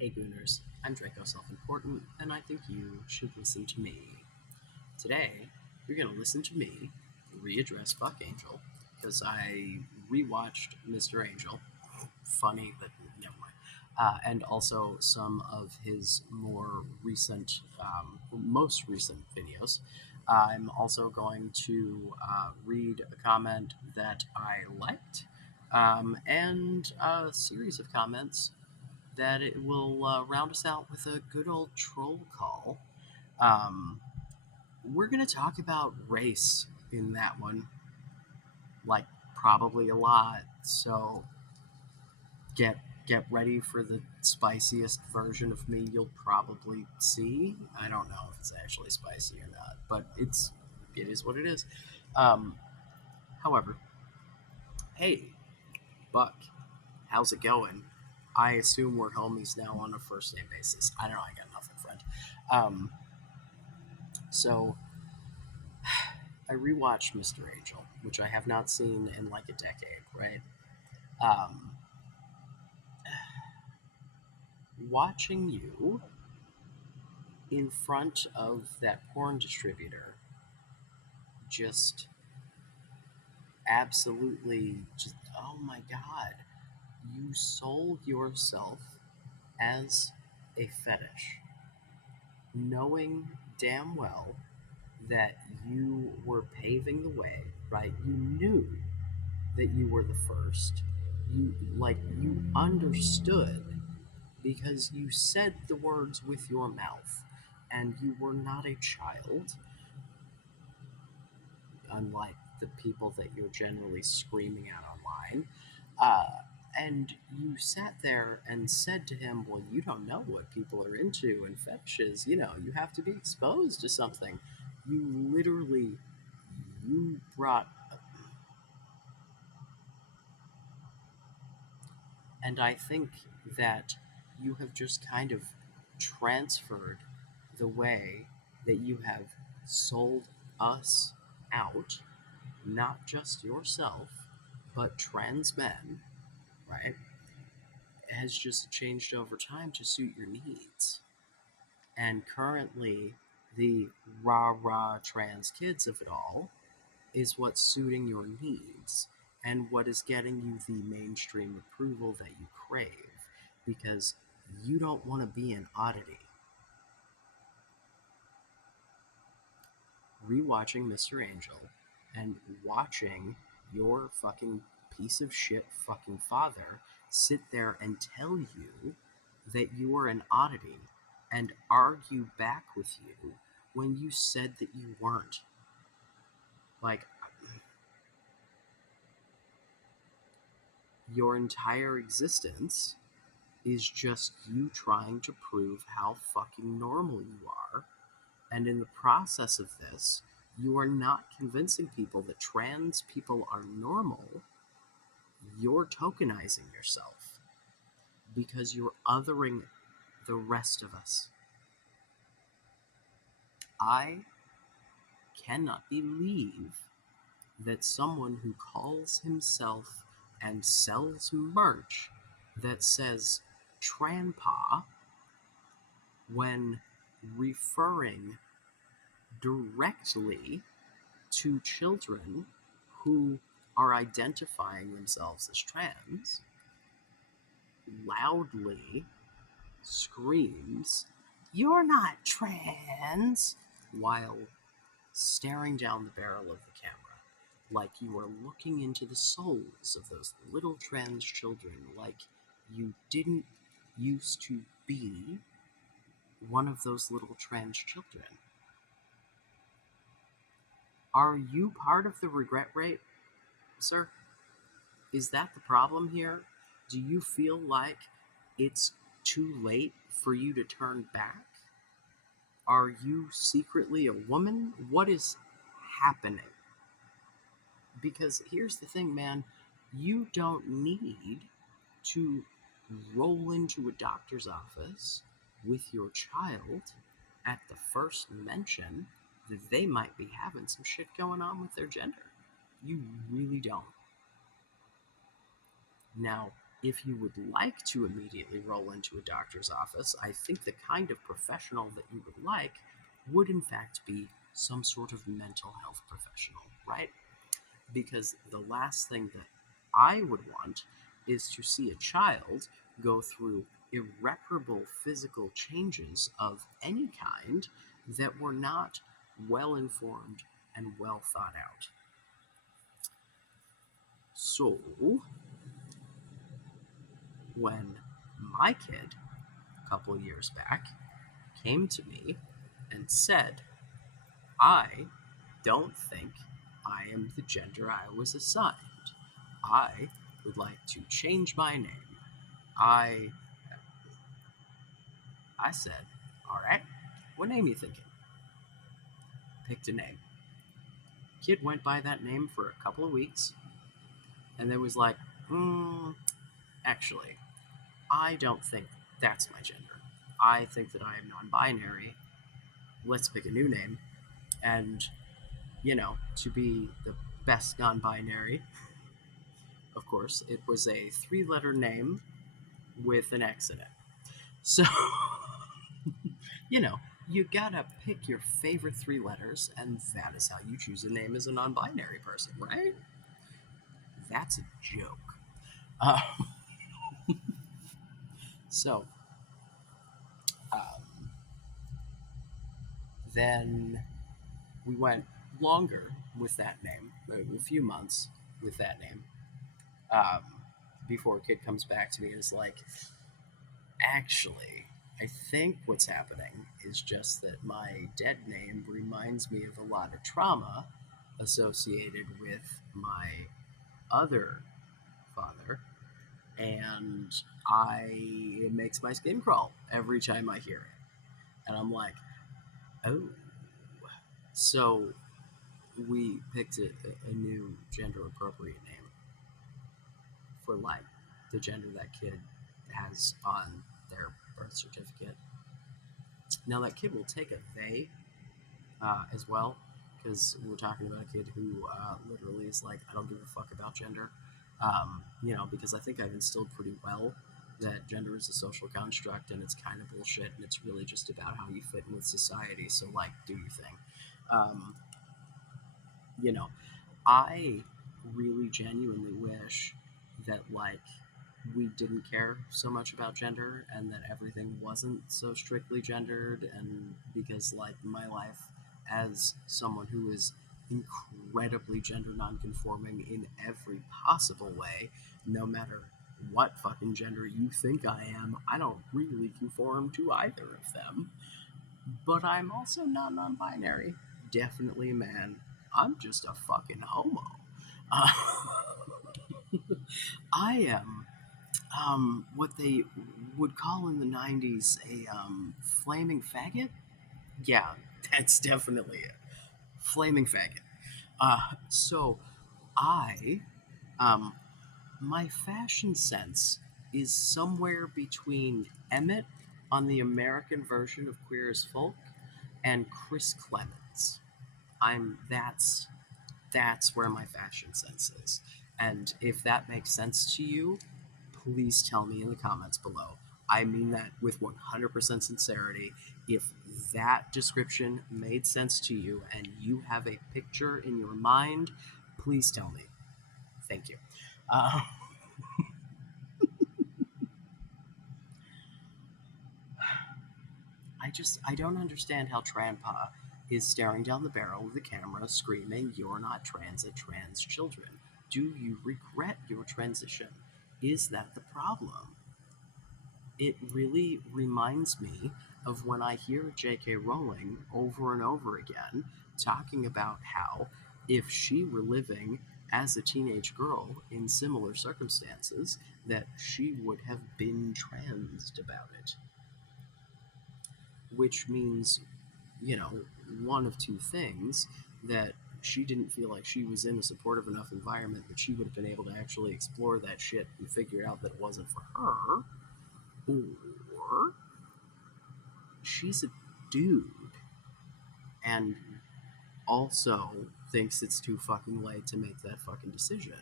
Hey Gooners, I'm Draco Self-Important, and I think you should listen to me. Today, you're gonna listen to me readdress Buck Angel, because I rewatched Mr. Angel. Funny, but never mind. And also some of his most recent videos. I'm also going to read a comment that I liked, and a series of comments that it will round us out with a good old troll call. Um, we're going to talk about race in that one, like probably a lot. So get ready for the spiciest version of me you'll probably see. I don't know if it's actually spicy or not, but it is what it is. Um, however, hey Buck, how's it going? I assume we're homies now on a first name basis. I don't know. I got nothing, friend. Um, So I rewatched Mr. Angel, which I have not seen in like a decade, right? Um, Watching you in front of that porn distributor just absolutely just, oh my God, you sold yourself as a fetish, knowing damn well that you were paving the way, right? You knew that you were the first. You understood because you said the words with your mouth, and you were not a child, unlike the people that you're generally screaming at online. Uh, and you sat there and said to him, "Well, you don't know what people are into and fetishes. You have to be exposed to something." You literally, you brought, and I think that you have just kind of transferred the way that you have sold us out, not just yourself, but trans men, right? It has just changed over time to suit your needs. And currently, the rah rah trans kids of it all is what's suiting your needs and what is getting you the mainstream approval that you crave because you don't want to be an oddity. Rewatching Mr. Angel and watching your fucking piece of shit fucking father sit there and tell you that you are an oddity and argue back with you when you said that you weren't. Like, your entire existence is just you trying to prove how fucking normal you are. And in the process of this, you are not convincing people that trans people are normal. You're tokenizing yourself because you're othering the rest of us. I cannot believe that someone who calls himself and sells merch that says Tranpa when referring directly to children who are identifying themselves as trans loudly screams, "You're not trans!" while staring down the barrel of the camera like you are looking into the souls of those little trans children, like you didn't used to be one of those little trans children. Are you part of the regret rate, sir? Is that the problem here? Do you feel like it's too late for you to turn back? Are you secretly a woman? What is happening? Because here's the thing, man, you don't need to roll into a doctor's office with your child at the first mention that they might be having some shit going on with their gender. You really don't. Now, if you would like to immediately roll into a doctor's office, I think the kind of professional that you would like would, in fact, be some sort of mental health professional, right? Because the last thing that I would want is to see a child go through irreparable physical changes of any kind that were not well informed and well thought out. So, when my kid, a couple of years back, came to me and said, I don't think I am the gender I was assigned. I would like to change my name. I said, all right, what name are you thinking? Picked a name. Kid went by that name for a couple of weeks and then was like, actually, I don't think that's my gender. I think that I am non-binary. Let's pick a new name. And, to be the best non-binary, of course, it was a 3-letter name with an X in it. So, you gotta pick your favorite 3 letters, and that is how you choose a name as a non-binary person, right? That's a joke. So, then we went longer with that name, a few months with that name, before a kid comes back to me and is like, actually, I think what's happening is just that my dead name reminds me of a lot of trauma associated with my other father, and it makes my skin crawl every time I hear it. And I'm like, oh. So we picked a new gender appropriate name for like the gender that kid has on their birth certificate. Now that kid will take a they as well, because we're talking about a kid who literally is like, I don't give a fuck about gender. Because I think I've instilled pretty well that gender is a social construct and it's kind of bullshit and it's really just about how you fit in with society. So, like, do your thing. I really genuinely wish that, like, we didn't care so much about gender and that everything wasn't so strictly gendered, and because, like, my life as someone who is incredibly gender nonconforming in every possible way, no matter what fucking gender you think I am, I don't really conform to either of them. But I'm also not non-binary. Definitely a man. I'm just a fucking homo. Uh, I am what they would call in the 90s a flaming faggot. Yeah, that's definitely it. Flaming faggot. So I, my fashion sense is somewhere between Emmett on the American version of Queer as Folk and Chris Clemens. That's where my fashion sense is. And if that makes sense to you, please tell me in the comments below. I mean that with 100% sincerity. If that description made sense to you and you have a picture in your mind, please tell me. Thank you. I don't understand how Tranpa is staring down the barrel of the camera screaming, "You're not trans children. Do you regret your transition? Is that the problem?" It really reminds me of when I hear J.K. Rowling over and over again talking about how if she were living as a teenage girl in similar circumstances, that she would have been transed about it. Which means, one of two things: that she didn't feel like she was in a supportive enough environment that she would have been able to actually explore that shit and figure out that it wasn't for her, or she's a dude and also thinks it's too fucking late to make that fucking decision.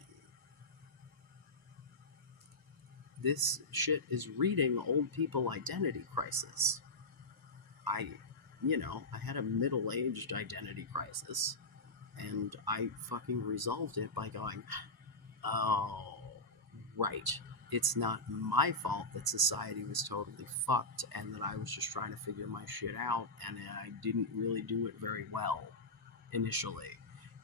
This shit is reading old people identity crisis. I, I had a middle-aged identity crisis, and I fucking resolved it by going, oh, right. It's not my fault that society was totally fucked and that I was just trying to figure my shit out and I didn't really do it very well initially.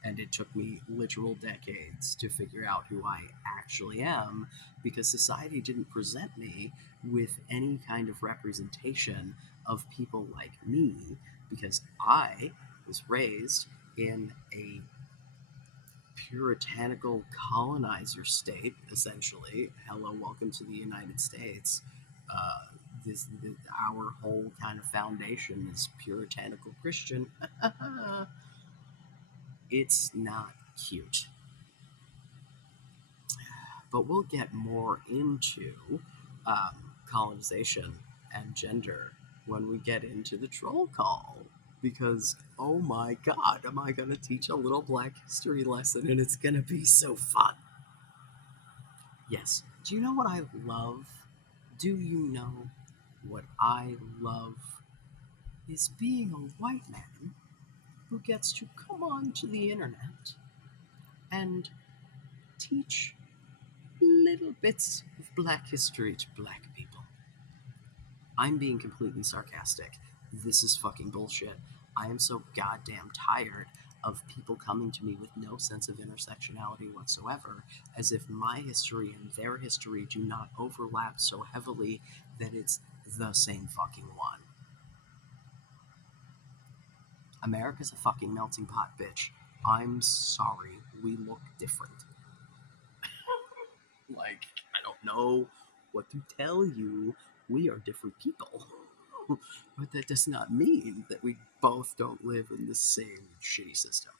And it took me literal decades to figure out who I actually am because society didn't present me with any kind of representation of people like me because I was raised in a puritanical colonizer state, essentially. Hello, welcome to the United States. Our whole kind of foundation is puritanical Christian. It's not cute. But we'll get more into colonization and gender when we get into the troll call. Because, oh my god, am I going to teach a little black history lesson and it's going to be so fun. Yes. Do you know what I love? Do you know what I love? Is being a white man who gets to come onto the internet and teach little bits of black history to black people. I'm being completely sarcastic. This is fucking bullshit. I am so goddamn tired of people coming to me with no sense of intersectionality whatsoever, as if my history and their history do not overlap so heavily that it's the same fucking one. America's a fucking melting pot, bitch. I'm sorry, we look different. Like, I don't know what to tell you. We are different people. But that does not mean that we both don't live in the same shitty system.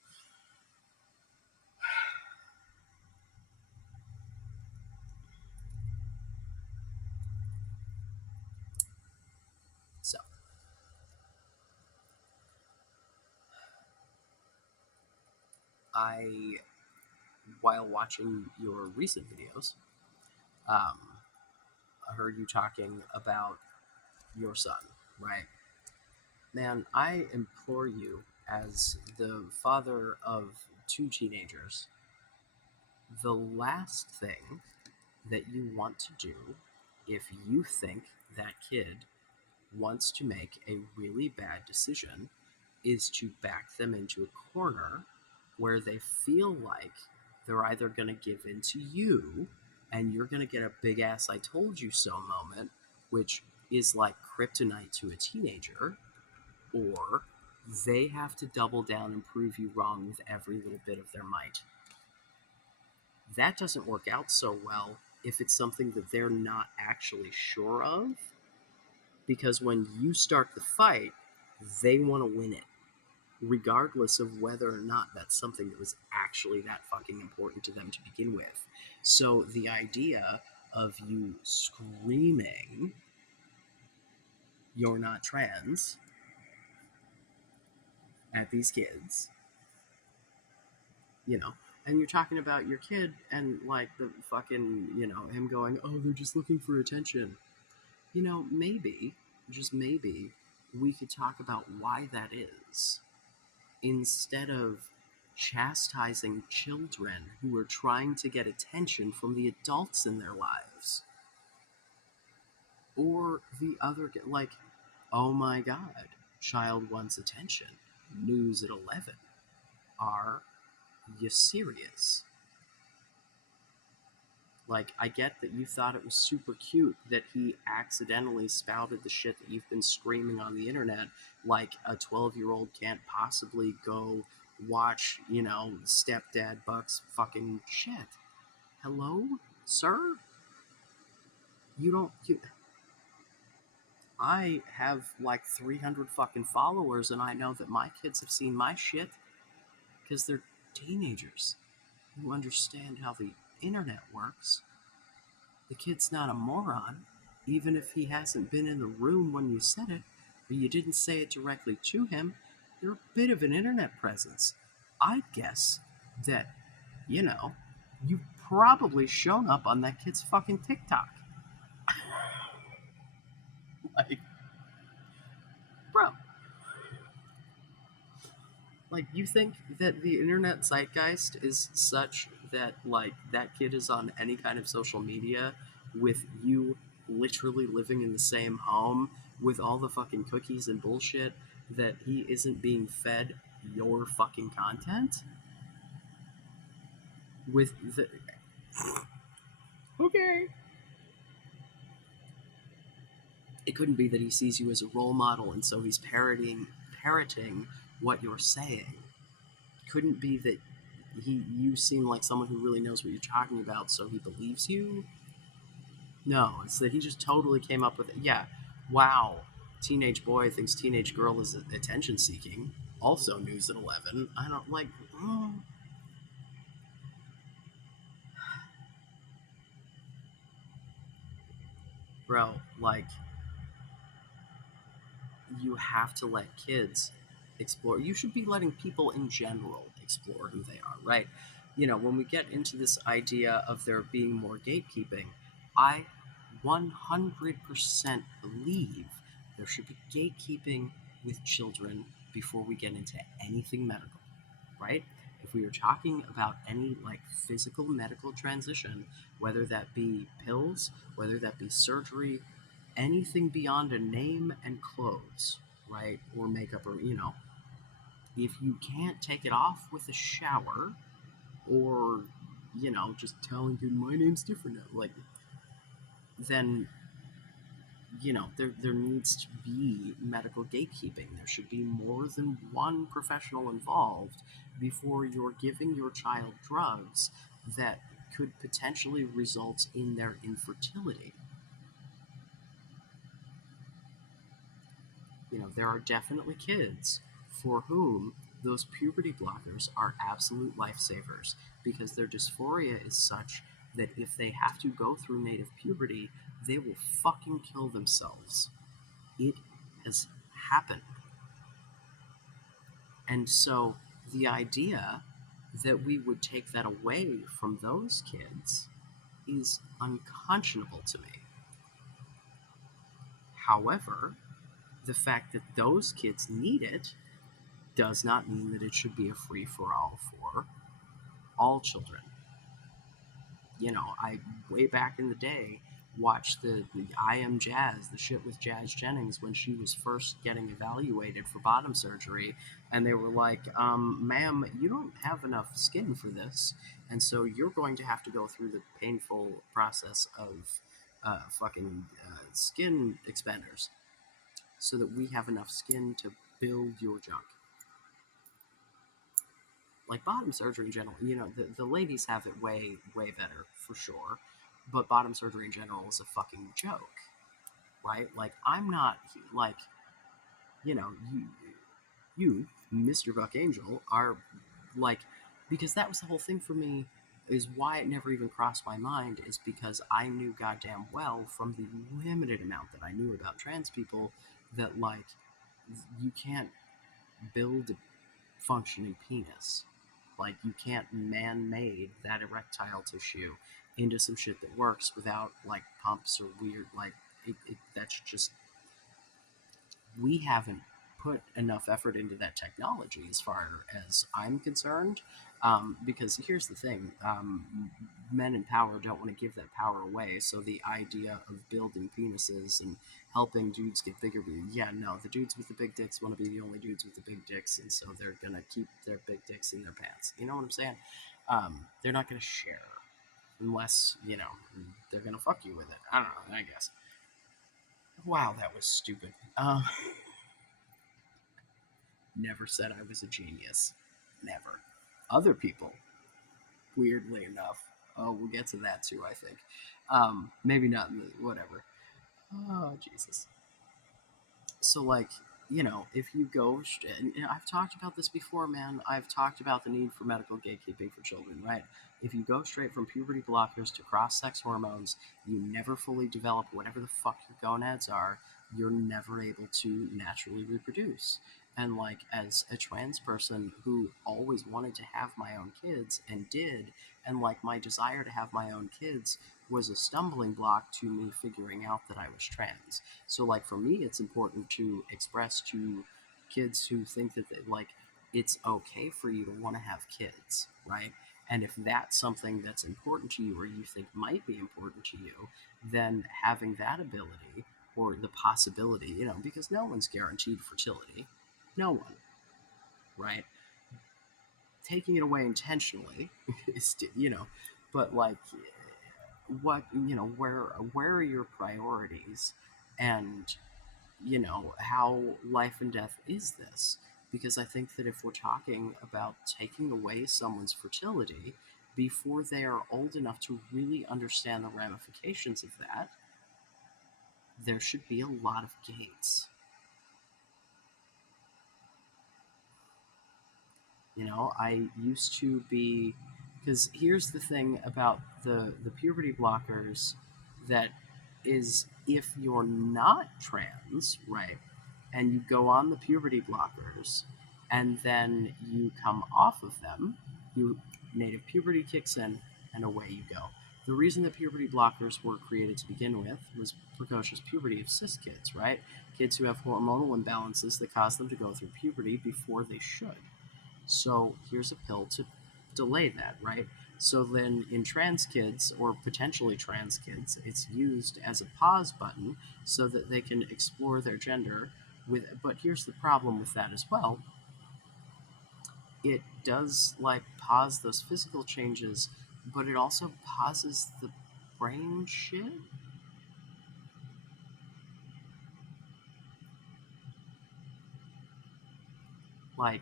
So, while watching your recent videos, I heard you talking about your son, right? Man, I implore you, as the father of 2 teenagers, the last thing that you want to do if you think that kid wants to make a really bad decision is to back them into a corner where they feel like they're either going to give in to you and you're going to get a big ass I told you so moment, which is like kryptonite to a teenager, or they have to double down and prove you wrong with every little bit of their might. That doesn't work out so well if it's something that they're not actually sure of, because when you start the fight, they want to win it, regardless of whether or not that's something that was actually that fucking important to them to begin with. So the idea of you screaming, "You're not trans," at these kids, and you're talking about your kid and like the fucking, him going, "Oh, they're just looking for attention." Maybe, just maybe, we could talk about why that is, instead of chastising children who are trying to get attention from the adults in their lives. Or the other, like, oh my god, child wants attention. News at 11. Are you serious? Like, I get that you thought it was super cute that he accidentally spouted the shit that you've been screaming on the internet, like a 12-year-old can't possibly go watch, Stepdad Buck's fucking shit. Hello, sir? I have like 300 fucking followers, and I know that my kids have seen my shit because they're teenagers who understand how the internet works. The kid's not a moron, even if he hasn't been in the room when you said it, or you didn't say it directly to him. You're a bit of an internet presence. I'd guess that, you've probably shown up on that kid's fucking TikTok. Like, bro, like, you think that the internet zeitgeist is such that, like, that kid is on any kind of social media with you literally living in the same home with all the fucking cookies and bullshit, that he isn't being fed your fucking content? With the. Okay. It couldn't be that he sees you as a role model and so he's parroting what you're saying. Couldn't be that you seem like someone who really knows what you're talking about, so he believes you. No, it's that he just totally came up with it. Yeah, wow. Teenage boy thinks teenage girl is attention seeking. Also news at 11. I don't like. Bro, like, you have to let kids explore. You should be letting people in general explore who they are, right? When we get into this idea of there being more gatekeeping, I 100% believe there should be gatekeeping with children before we get into anything medical, right? If we are talking about any like physical medical transition, whether that be pills, whether that be surgery, anything beyond a name and clothes, right? Or makeup, or, if you can't take it off with a shower, or, just telling you my name's different now, like, then, there needs to be medical gatekeeping. There should be more than one professional involved before you're giving your child drugs that could potentially result in their infertility. There are definitely kids for whom those puberty blockers are absolute lifesavers because their dysphoria is such that if they have to go through native puberty, they will fucking kill themselves. It has happened. And so the idea that we would take that away from those kids is unconscionable to me. However, the fact that those kids need it does not mean that it should be a free for all children. I way back in the day watched the I Am Jazz, the shit with Jazz Jennings when she was first getting evaluated for bottom surgery, and they were like, "Ma'am, you don't have enough skin for this, and so you're going to have to go through the painful process of fucking skin expanders, so that we have enough skin to build your junk." Like, bottom surgery in general, the ladies have it way, way better, for sure. But bottom surgery in general is a fucking joke, right? Like, I'm not, like, you know, you, Mr. Buck Angel, are, like, because that was the whole thing for me, is why it never even crossed my mind, is because I knew goddamn well from the limited amount that I knew about trans people that, like, you can't build a functioning penis. Like, you can't man-made that erectile tissue into some shit that works without, like, pumps or weird, like, that's just, we haven't put enough effort into that technology as far as I'm concerned. Because here's the thing, men in power don't want to give that power away. So the idea of building penises and helping dudes get bigger, yeah, no, the dudes with the big dicks want to be the only dudes with the big dicks, and so they're gonna keep their big dicks in their pants. You know what I'm saying? They're not gonna share unless they're gonna fuck you with it. I don't know. I guess. Wow, that was stupid. Never said I was a genius. Never. Other people, weirdly enough. Oh, we'll get to that too, I think. Maybe not in the, whatever. Oh, Jesus. So, like, if you go, and I've talked about this before, man. I've talked about the need for medical gatekeeping for children, right? If you go straight from puberty blockers to cross sex hormones, you never fully develop whatever the fuck your gonads are. You're never able to naturally reproduce. And, like, as a trans person who always wanted to have my own kids and did, and, like, my desire to have my own kids was a stumbling block to me figuring out that I was trans. So, like, for me, it's important to express to kids who think that, like, it's okay for you to want to have kids, right? And if that's something that's important to you or you think might be important to you, then having that ability or the possibility, because no one's guaranteed fertility. No one, right? Taking it away intentionally is, but like, what, where are your priorities? And, how life and death is this? Because I think that if we're talking about taking away someone's fertility before they are old enough to really understand the ramifications of that, there should be a lot of gates. I used to be, because here's the thing about the puberty blockers, that is, if you're not trans, right, and you go on the puberty blockers and then you come off of them, you native puberty kicks in and away you go. The reason the puberty blockers were created to begin with was precocious puberty of cis kids, right? Kids who have hormonal imbalances that cause them to go through puberty before they should. So here's a pill to delay that, right? So then in trans kids or potentially trans kids, it's used as a pause button so that they can explore their gender with, but here's the problem with that as well. It does like pause those physical changes, but it also pauses the brain shit. Like,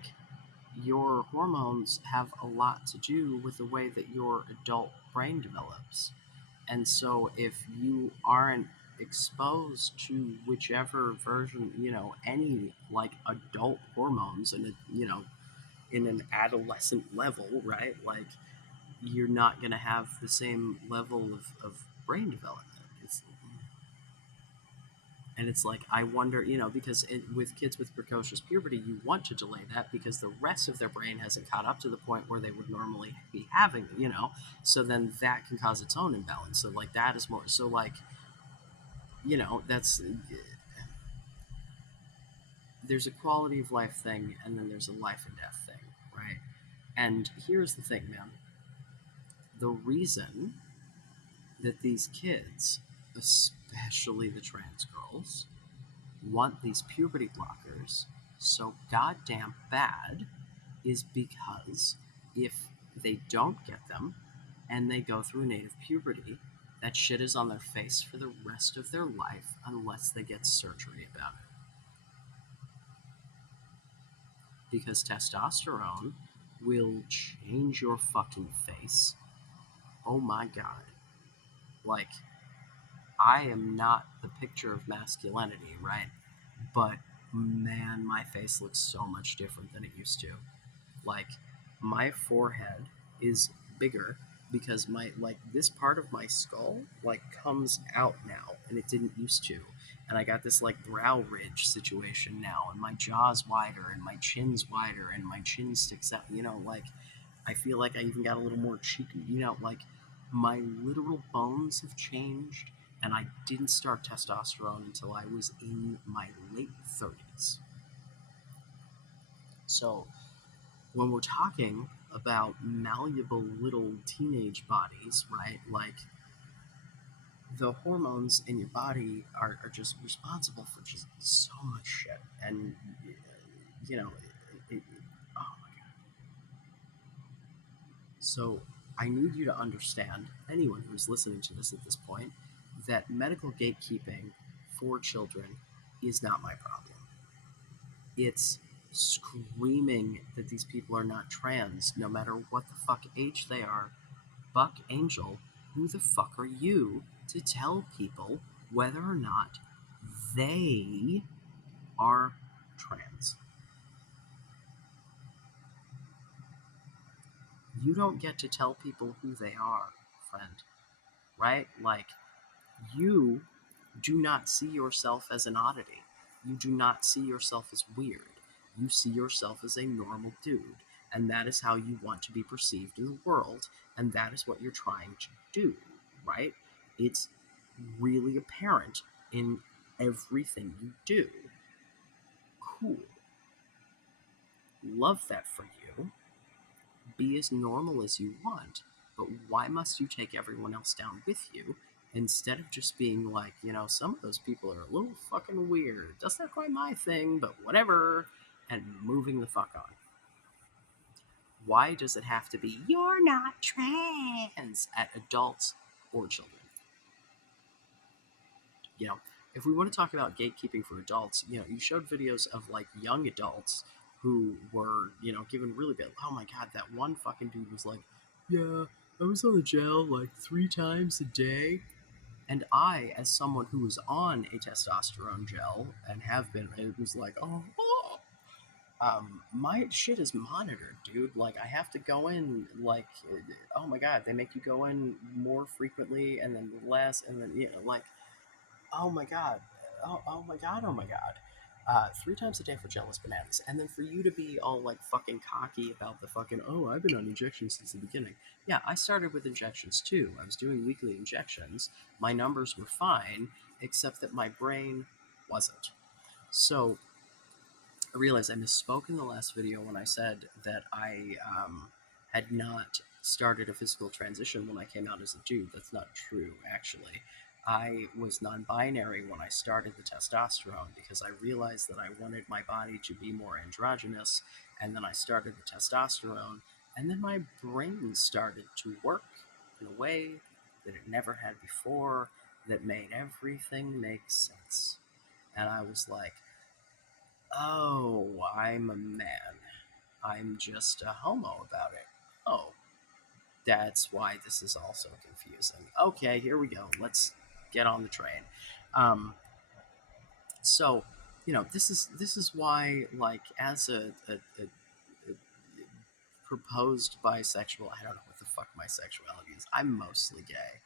your hormones have a lot to do with the way that your adult brain develops. And so if you aren't exposed to whichever version, any like adult hormones and, in an adolescent level, right? Like, you're not going to have the same level of brain development. It's, and it's like, I wonder, because with kids with precocious puberty, you want to delay that because the rest of their brain hasn't caught up to the point where they would normally be having, so then that can cause its own imbalance. So, like, that is more, so, like, that's, there's a quality of life thing and then there's a life and death thing, right? And here's the thing, man. The reason that these kids, especially the trans girls, want these puberty blockers so goddamn bad is because if they don't get them and they go through native puberty, that shit is on their face for the rest of their life unless they get surgery about it. Because testosterone will change your fucking face. Oh my god. Like, I am not the picture of masculinity, right? But man, my face looks so much different than it used to. Like, my forehead is bigger because this part of my skull comes out now and it didn't used to. And I got this like brow ridge situation now, and my jaw's wider and my chin's wider and my chin sticks out, I feel like I even got a little more cheek, my literal bones have changed, and I didn't start testosterone until I was in my late 30s. So when we're talking about malleable little teenage bodies, right, like, the hormones in your body are just responsible for just so much shit. And, oh my god. So I need you to understand, anyone who's listening to this at this point, that medical gatekeeping for children is not my problem. It's screaming that these people are not trans, no matter what the fuck age they are. Buck Angel, who the fuck are you to tell people whether or not they are trans? You don't get to tell people who they are, friend. Right? Like, you do not see yourself as an oddity. You do not see yourself as weird. You see yourself as a normal dude. And that is how you want to be perceived in the world. And that is what you're trying to do, right? It's really apparent in everything you do. Cool. Love that for you. Be as normal as you want, but why must you take everyone else down with you instead of just being like, some of those people are a little fucking weird. That's not quite my thing, but whatever, and moving the fuck on. Why does it have to be, you're not trans, at adults or children? If we want to talk about gatekeeping for adults, you showed videos of like young adults who were, given really bad. Oh my god, that one fucking dude was like, yeah, I was on the gel like 3 times a day. And I, as someone who was on a testosterone gel and have been, it was like, my shit is monitored, dude. Like, I have to go in, like, oh my god, they make you go in more frequently and then less, and then, like, oh my god, oh my god, oh my god. 3 times a day for jealous bananas, and then for you to be all like fucking cocky about the fucking, oh, I've been on injections since the beginning. Yeah, I started with injections too. I was doing weekly injections. My numbers were fine, except that my brain wasn't. So I realized I misspoke in the last video when I said that I had not started a physical transition when I came out as a dude. That's not true, actually. I was non-binary when I started the testosterone because I realized that I wanted my body to be more androgynous, and then I started the testosterone, and then my brain started to work in a way that it never had before, that made everything make sense. And I was like, oh, I'm a man. I'm just a homo about it. Oh, that's why this is all so confusing. Okay, here we go. Let's get on the train. Um, so, this is why, like, as a proposed bisexual, I don't know what the fuck my sexuality is. I'm mostly gay,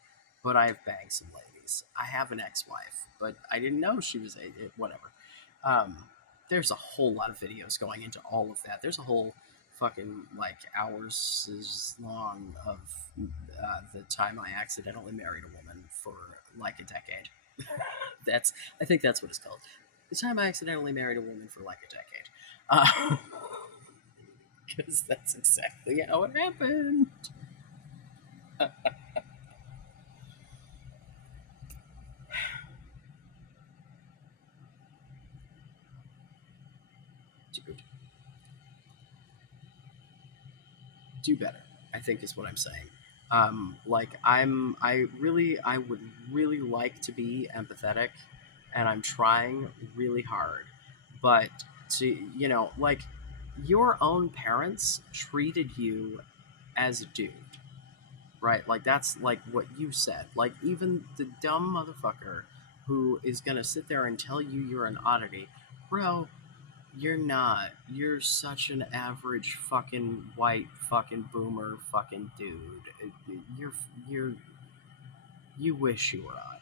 but I have banged some ladies. I have an ex-wife, but I didn't know she was whatever. Um, there's a whole lot of videos going into all of that. There's a whole fucking like hours long of the time I accidentally married a woman for like a decade. I think that's what it's called. The time I accidentally married a woman for like a decade. Because that's exactly how it happened. Dude, do better, I think is what I'm saying. I would really like to be empathetic, and I'm trying really hard, but like, your own parents treated you as a dude, right? Like, that's like what you said. Like, even the dumb motherfucker who is gonna sit there and tell you you're an oddity, bro. You're not. You're such an average fucking white fucking boomer fucking dude. You're you're you wish you were odd.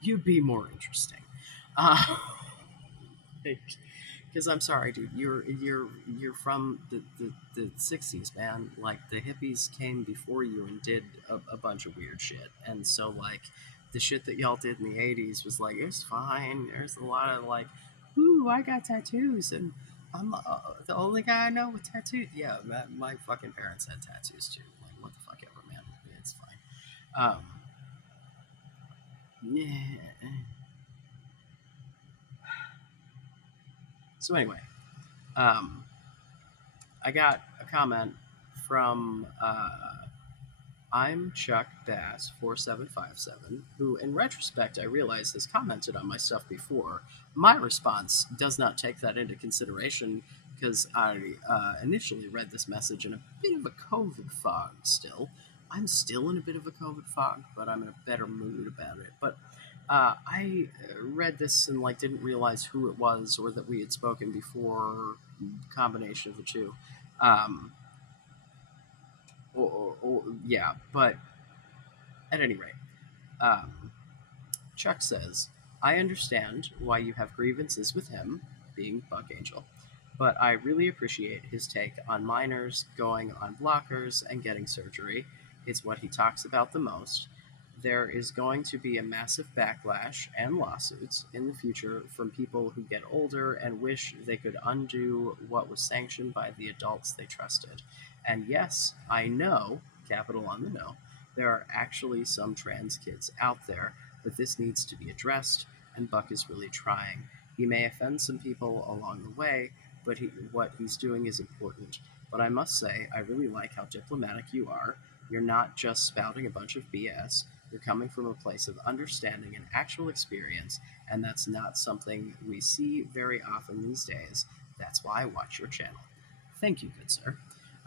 You'd be more interesting. Uh, because I'm sorry, dude. You're from the '60s, man. Like, the hippies came before you and did a bunch of weird shit, and so like the shit that y'all did in the '80s was like, it's fine. There's a lot of like, ooh, I got tattoos, and I'm the only guy I know with tattoos. Yeah, my fucking parents had tattoos too. Like, what the fuck ever, man. It's fine. Yeah. So anyway, um, I got a comment from I'm Chuck Bass 4757, who, in retrospect, I realize has commented on my stuff before. My response does not take that into consideration because I initially read this message in a bit of a COVID fog still. I'm still in a bit of a COVID fog, but I'm in a better mood about it. But I read this and like didn't realize who it was or that we had spoken before. Combination of the two. Um, yeah, but at any rate, um, Chuck says, I understand why you have grievances with him, being Buck Angel, but I really appreciate his take on minors going on blockers and getting surgery. It's what he talks about the most. there is going to be a massive backlash and lawsuits in the future from people who get older and wish they could undo what was sanctioned by the adults they trusted. And yes, I know, capital on the no, there are actually some trans kids out there, but this needs to be addressed, and Buck is really trying. He may offend some people along the way, but what he's doing is important. But I must say, I really like how diplomatic you are. You're not just spouting a bunch of BS. You're coming from a place of understanding and actual experience, and that's not something we see very often these days. That's why I watch your channel. Thank you, good sir.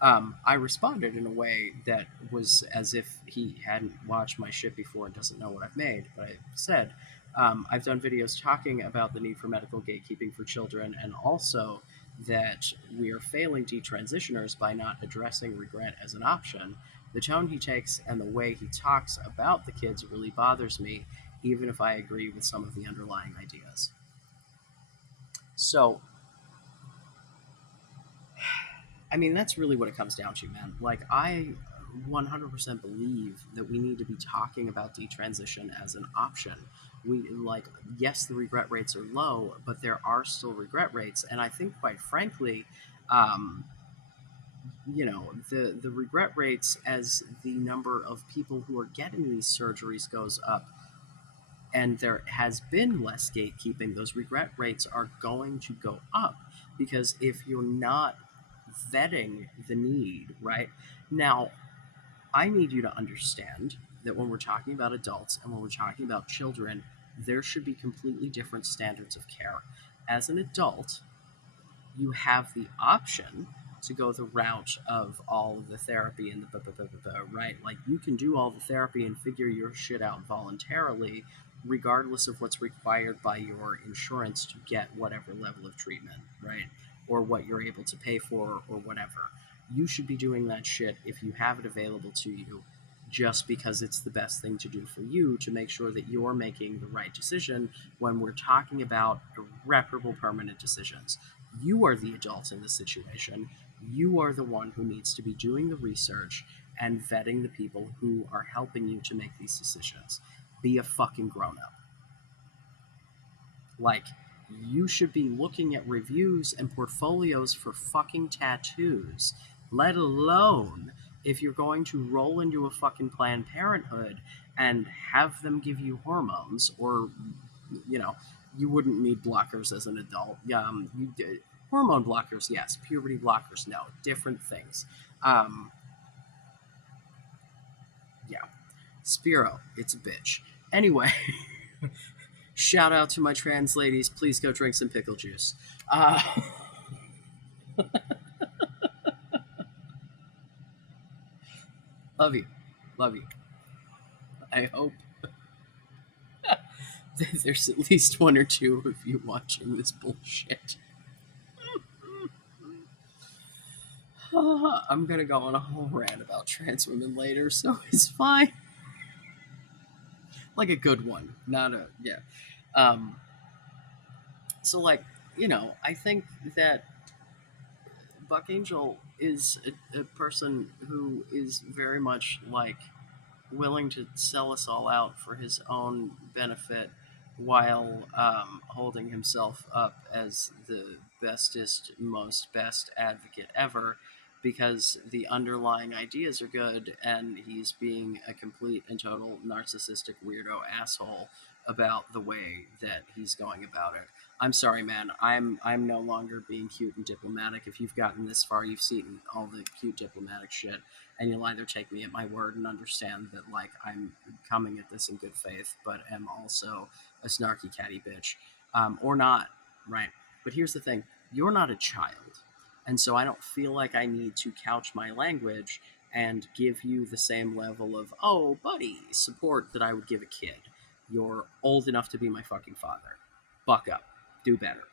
I responded in a way that was as if he hadn't watched my shit before and doesn't know what I've made. But I said, I've done videos talking about the need for medical gatekeeping for children, and also that we are failing detransitioners by not addressing regret as an option. The tone he takes and the way he talks about the kids really bothers me, even if I agree with some of the underlying ideas. So, I mean, that's really what it comes down to, man. Like, I 100% believe that we need to be talking about detransition as an option. We, like, yes, the regret rates are low, but there are still regret rates. And I think, quite frankly, um, the regret rates as the number of people who are getting these surgeries goes up, and there has been less gatekeeping, those regret rates are going to go up, because if you're not vetting the need, right? Now, I need you to understand that when we're talking about adults and when we're talking about children, there should be completely different standards of care. As an adult, you have the option to go the route of all of the therapy and the right? Like, you can do all the therapy and figure your shit out voluntarily, regardless of what's required by your insurance to get whatever level of treatment, right? Or what you're able to pay for or whatever. You should be doing that shit if you have it available to you, just because it's the best thing to do for you to make sure that you're making the right decision when we're talking about irreparable permanent decisions. You are the adult in the situation. You are the one who needs to be doing the research and vetting the people who are helping you to make these decisions. Be a fucking grown up. Like, you should be looking at reviews and portfolios for fucking tattoos, let alone if you're going to roll into a fucking Planned Parenthood and have them give you hormones, or, you know, you wouldn't need blockers as an adult. Hormone blockers, yes. Puberty blockers, no. Different things. Yeah. Spiro, it's a bitch. Anyway, shout out to my trans ladies. Please go drink some pickle juice. Love you. Love you. I hope that there's at least one or two of you watching this bullshit. I'm gonna go on a whole rant about trans women later, so it's fine. Like a good one, not a, yeah. Um, so, like, I think that Buck Angel is a person who is very much like willing to sell us all out for his own benefit, while holding himself up as the bestest, most best advocate ever, because the underlying ideas are good and he's being a complete and total narcissistic weirdo asshole about the way that he's going about it. I'm sorry, man. I'm no longer being cute and diplomatic. If you've gotten this far, you've seen all the cute diplomatic shit, and you'll either take me at my word and understand that, like, I'm coming at this in good faith, but am also a snarky catty bitch, or not, right? But here's the thing: you're not a child, and so I don't feel like I need to couch my language and give you the same level of "oh, buddy" support that I would give a kid. You're old enough to be my fucking father. Buck up. Do better.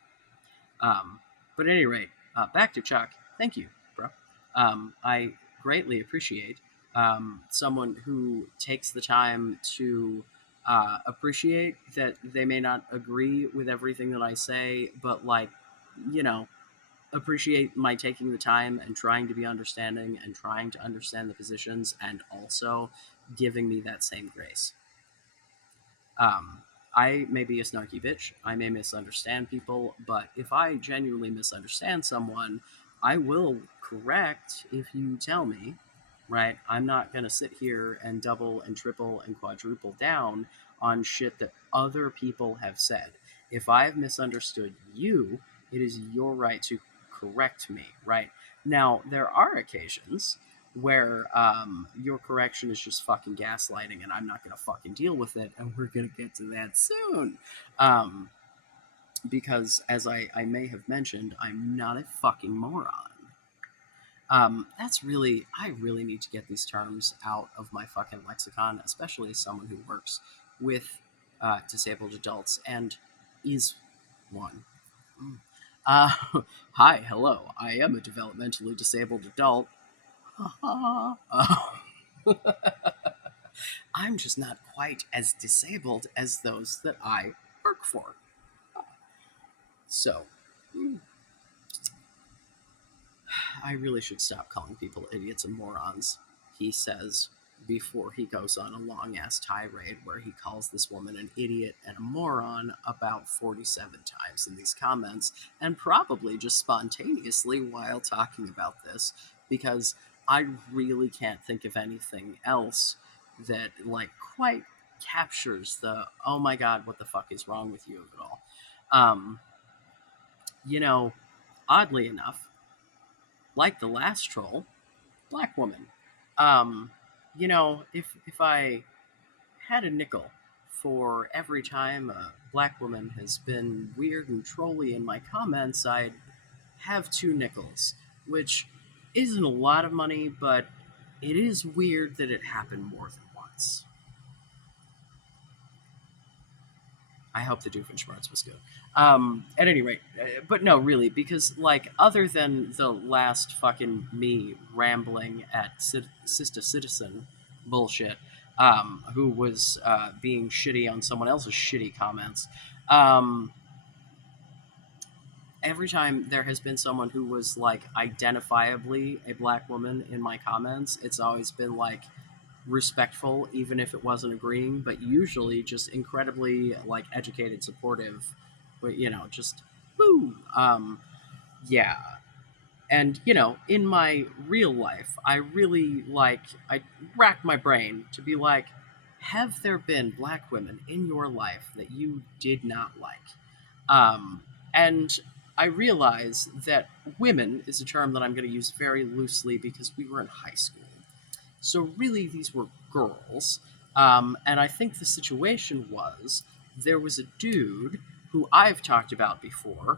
But at any rate, back to Chuck. Thank you, bro. I greatly appreciate someone who takes the time to appreciate that they may not agree with everything that I say, but, like, you know, appreciate my taking the time and trying to be understanding and trying to understand the positions, and also giving me that same grace. Um, I may be a snarky bitch. I may misunderstand people, but if I genuinely misunderstand someone, I will correct if you tell me, right? I'm not going to sit here and double and triple and quadruple down on shit that other people have said. If I've misunderstood you, it is your right to correct me, right? Now, there are occasions where your correction is just fucking gaslighting and I'm not going to fucking deal with it. And we're going to get to that soon. Um, because, as I may have mentioned, I'm not a fucking moron. I really need to get these terms out of my fucking lexicon, especially as someone who works with disabled adults and is one. Mm. Uh, Hi, hello. I am a developmentally disabled adult. I'm just not quite as disabled as those that I work for. So, I really should stop calling people idiots and morons, he says before he goes on a long ass tirade where he calls this woman an idiot and a moron about 47 times in these comments, and probably just spontaneously while talking about this, because I really can't think of anything else that like quite captures the oh my god, what the fuck is wrong with you of it all. Um, you know, oddly enough, like the last troll, black woman. Um, if I had a nickel for every time a black woman has been weird and trolly in my comments, I'd have 2 nickels, which isn't a lot of money, but it is weird that it happened more than once. I hope the Doofenshmirtz was good. At any rate, but no, really, because like other than the last fucking me rambling at Sister Citizen bullshit, who was being shitty on someone else's shitty comments, um, every time there has been someone who was like identifiably a black woman in my comments, it's always been like respectful, even if it wasn't agreeing, but usually just incredibly like educated, supportive. But just woo. Yeah, and in my real life, I really I racked my brain to be like, have there been black women in your life that you did not like? And I realize that women is a term that I'm going to use very loosely because we were in high school. So really, these were girls, and I think the situation was there was a dude who I've talked about before,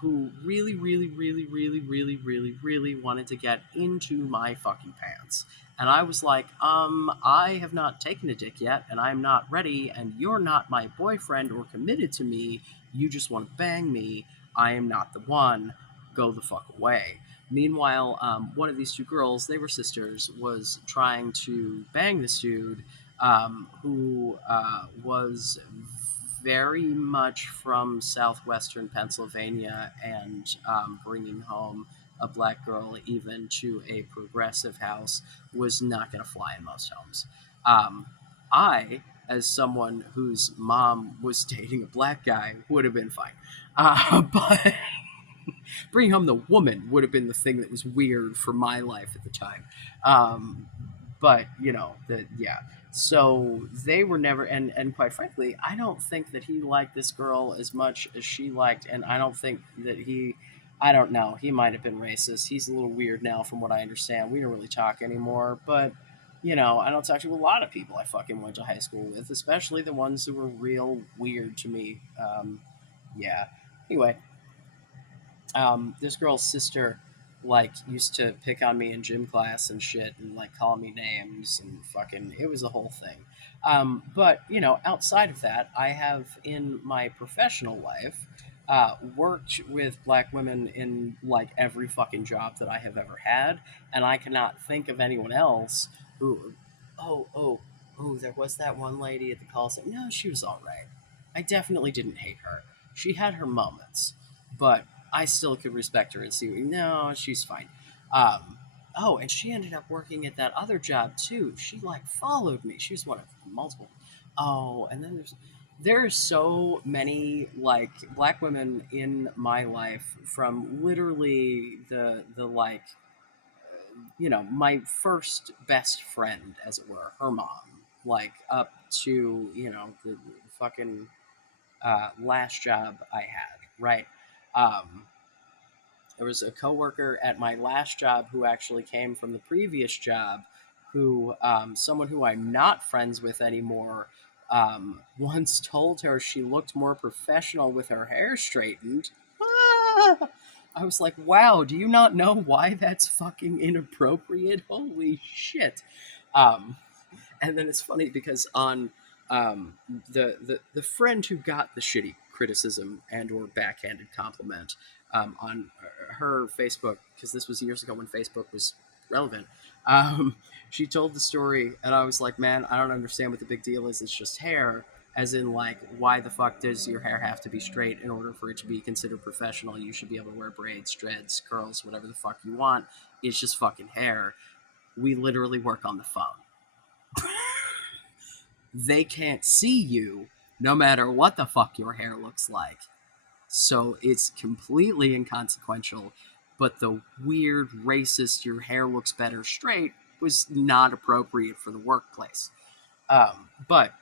who really, really, really, really, really, really, really wanted to get into my fucking pants. And I was like, I have not taken a dick yet, and I'm not ready, and you're not my boyfriend or committed to me. You just want to bang me. I am not the one. Go the fuck away. Meanwhile, one of these 2 girls, they were sisters, was trying to bang this dude who was very much from southwestern Pennsylvania and bringing home a black girl even to a progressive house was not going to fly in most homes. I, as someone whose mom was dating a black guy, would have been fine. But bringing home the woman would have been the thing that was weird for my life at the time. But yeah. So they were never, and quite frankly, I don't think that he liked this girl as much as she liked, and I don't think that I don't know, he might have been racist. He's a little weird now, from what I understand. We don't really talk anymore, but I don't talk to a lot of people I fucking went to high school with, especially the ones who were real weird to me. Yeah. Anyway, this girl's sister like used to pick on me in gym class and shit and like call me names and fucking it was a whole thing. But outside of that, I have in my professional life worked with black women in like every fucking job that I have ever had, and I cannot think of anyone else who oh there was that one lady at the call center. No, she was all right. I definitely didn't hate her. She had her moments, but I still could respect her and see, no, she's fine. And she ended up working at that other job too. She like followed me. She was one of multiple. Oh, and then there's so many like black women in my life, from literally the like, my first best friend, as it were, her mom, like up to the fucking last job I had, right? Um, there was a coworker at my last job who actually came from the previous job, who someone who I'm not friends with anymore, once told her she looked more professional with her hair straightened. Ah! I was like, wow, do you not know why that's fucking inappropriate? Holy shit. Um, and then it's funny because on um, the friend who got the shitty criticism and or backhanded compliment on her Facebook, because this was years ago when Facebook was relevant. Um, she told the story, and I was like, man, I don't understand what the big deal is. It's just hair. As in, like, why the fuck does your hair have to be straight in order for it to be considered professional? You should be able to wear braids, dreads, curls, whatever the fuck you want. It's just fucking hair. We literally work on the phone. They can't see you no matter what the fuck your hair looks like. So it's completely inconsequential. But the weird, racist, your hair looks better straight was not appropriate for the workplace. But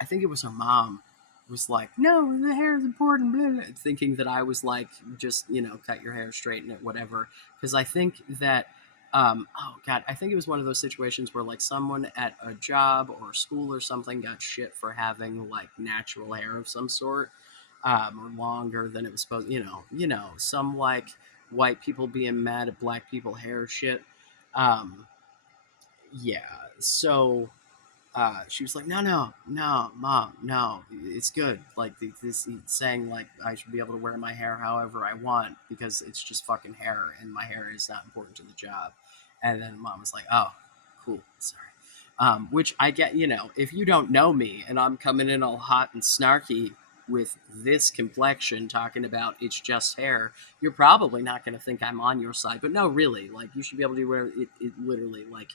I think it was her mom was like, no, the hair is important, blah, blah, thinking that I was like, just, cut your hair, straighten it, whatever. Because I think that, oh God, I think it was one of those situations where like someone at a job or school or something got shit for having like natural hair of some sort, or longer than it was supposed, some like white people being mad at black people hair shit. Um, yeah. So she was like, no, no, no, mom, no, it's good. Like this saying like I should be able to wear my hair however I want because it's just fucking hair and my hair is not important to the job. And then mom was like, oh, cool, sorry. Which I get, if you don't know me and I'm coming in all hot and snarky with this complexion talking about it's just hair, you're probably not going to think I'm on your side. But no, really, like you should be able to wear it literally. Like,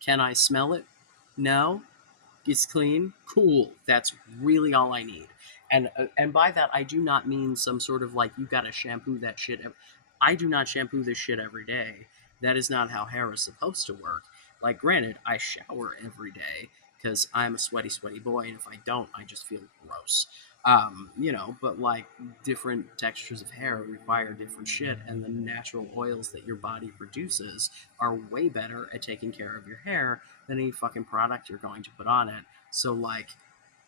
can I smell it? No. It's clean, cool. That's really all I need. And by that I do not mean some sort of like you gotta shampoo that shit. I do not shampoo this shit every day. That is not how hair is supposed to work. Like, granted, I shower every day because I'm a sweaty, sweaty boy, and if I don't, I just feel gross. But like different textures of hair require different shit, and the natural oils that your body produces are way better at taking care of your hair than any fucking product you're going to put on it. So, like,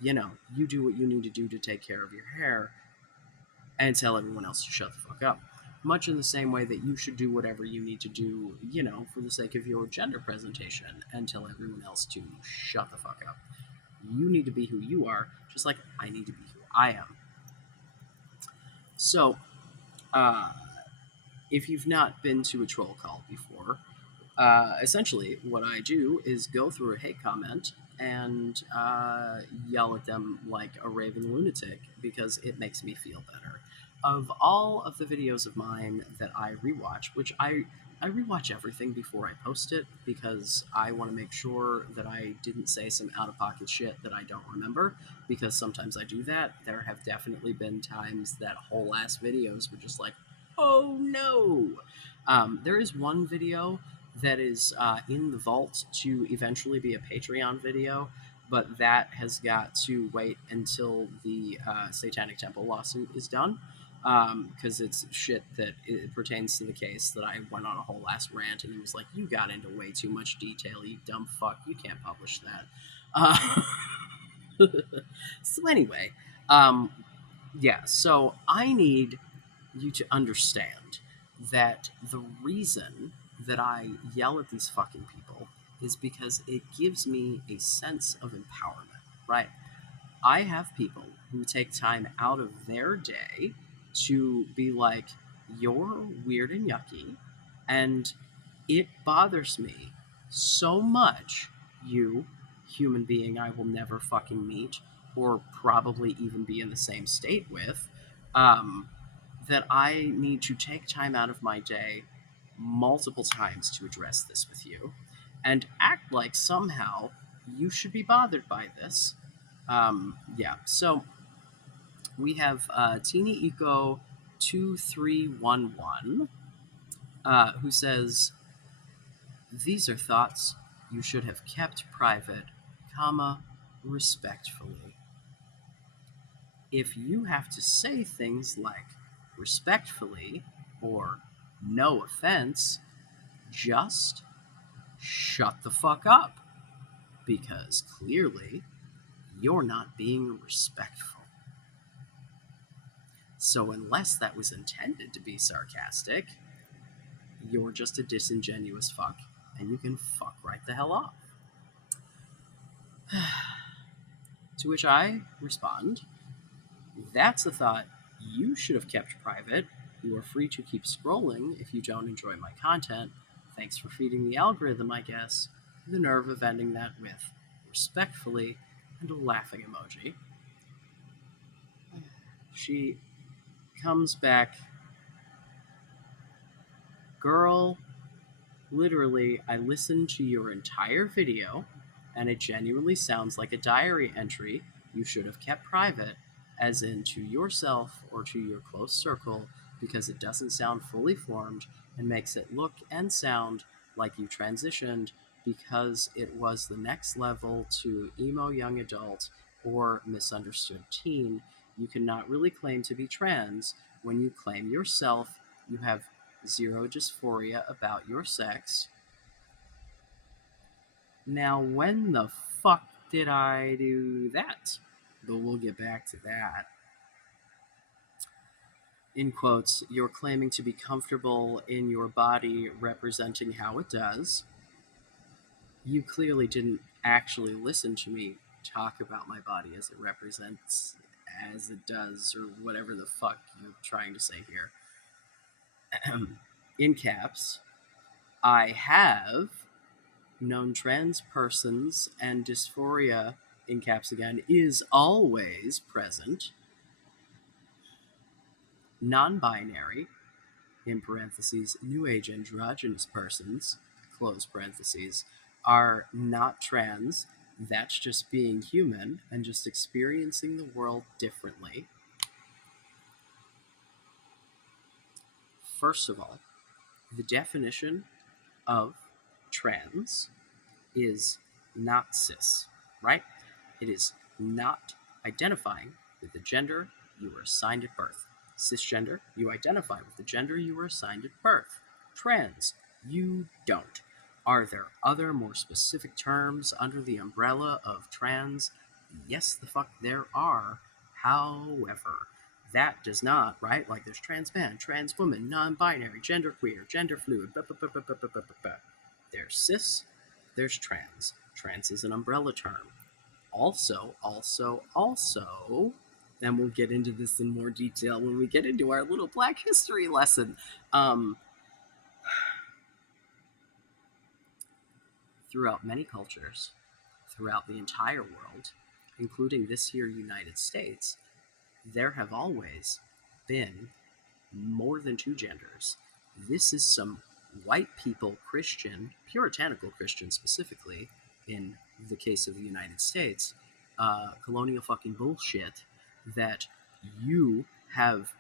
you do what you need to do to take care of your hair and tell everyone else to shut the fuck up. Much in the same way that you should do whatever you need to do, for the sake of your gender presentation and tell everyone else to shut the fuck up. You need to be who you are, just like I need to be who I am. So, uh, if you've not been to a troll call before, essentially, what I do is go through a hate comment and yell at them like a raving lunatic because it makes me feel better. Of all of the videos of mine that I rewatch, which I rewatch everything before I post it because I want to make sure that I didn't say some out of pocket shit that I don't remember, because sometimes I do that. There have definitely been times that whole ass videos were just like, oh no. There is one video that is in the vault to eventually be a Patreon video, but that has got to wait until the Satanic Temple lawsuit is done, because it's shit that it pertains to the case that I went on a whole last rant, and he was like, you got into way too much detail, you dumb fuck, you can't publish that. So anyway, um, yeah, so I need you to understand that the reason that I yell at these fucking people is because it gives me a sense of empowerment, right? I have people who take time out of their day to be like, you're weird and yucky, and it bothers me so much, you human being I will never fucking meet or probably even be in the same state with, um, that I need to take time out of my day multiple times to address this with you and act like somehow you should be bothered by this Yeah, so we have Tina Eco 2311 who says, "These are thoughts you should have kept private, comma, respectfully. If you have to say things like respectfully or no offense, just shut the fuck up, because clearly you're not being respectful." So, unless that was intended to be sarcastic, you're just a disingenuous fuck, and you can fuck right the hell off. To which I respond, "That's a thought you should have kept private. You are free to keep scrolling if you don't enjoy my content. Thanks for feeding the algorithm, I guess." The nerve of ending that with respectfully and a laughing emoji. She comes back, "Girl, literally, I listened to your entire video, and it genuinely sounds like a diary entry you should have kept private, as in to yourself or to your close circle, because it doesn't sound fully formed and makes it look and sound like you transitioned because it was the next level to emo young adult or misunderstood teen. You cannot really claim to be trans when you claim yourself. You have zero dysphoria about your sex. Now, when the fuck did I do that? But we'll get back to that. In quotes, "You're claiming to be comfortable in your body representing how it does. You clearly didn't actually listen to me talk about my body as it represents, as it does, or whatever the fuck you're trying to say here." In caps, "I have known trans persons, and dysphoria," in caps again, "is always present. Non-binary," in parentheses, "new age androgynous persons," close parentheses, "are not trans. That's just being human and just experiencing the world differently." First of all, the definition of trans is not cis, right? It is not identifying with the gender you were assigned at birth. Cisgender, you identify with the gender you were assigned at birth. Trans, you don't. Are there other more specific terms under the umbrella of trans? Yes, the fuck there are. However, that does not, right? Like there's trans man, trans woman, non-binary, genderqueer, gender fluid, There's cis, there's trans. Trans is an umbrella term. Also, and we'll get into this in more detail when we get into our little Black History lesson. Throughout many cultures, throughout the entire world, including this here United States, there have always been more than two genders. This is some white people Christian, puritanical Christian specifically, in the case of the United States, colonial fucking bullshit that you have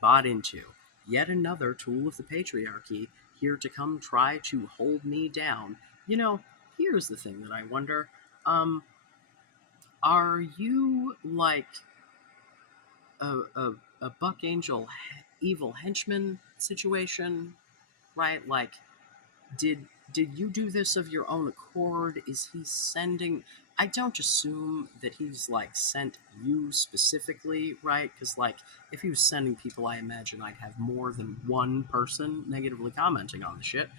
bought into. Yet another tool of the patriarchy here to come try to hold me down. You know, here's the thing that I wonder. Are you like a Buck Angel evil henchman situation, right? Like, did you do this of your own accord? Is he sending? I don't assume that he's like sent you specifically, right? Because like if he was sending people, I imagine I'd have more than one person negatively commenting on the shit.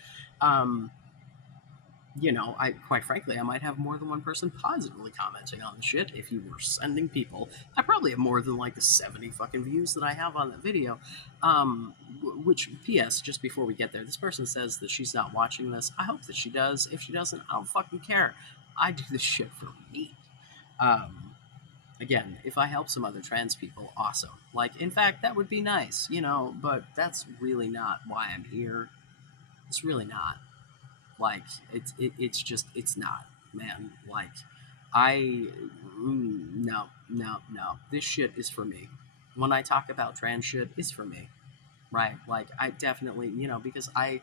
You know, I quite frankly, I might have more than one person positively commenting on the shit if you were sending people. I probably have more than like the 70 fucking views that I have on that video. Which, P.S., just before we get there, this person says that she's not watching this. I hope that she does. If she doesn't, I don't fucking care. I do this shit for me. Again, if I help some other trans people, awesome. Like, in fact, that would be nice, you know, but that's really not why I'm here. It's really not. Like it's just it's not, man. Like No. This shit is for me. When I talk about trans shit, it's for me, right? Like, I definitely, because I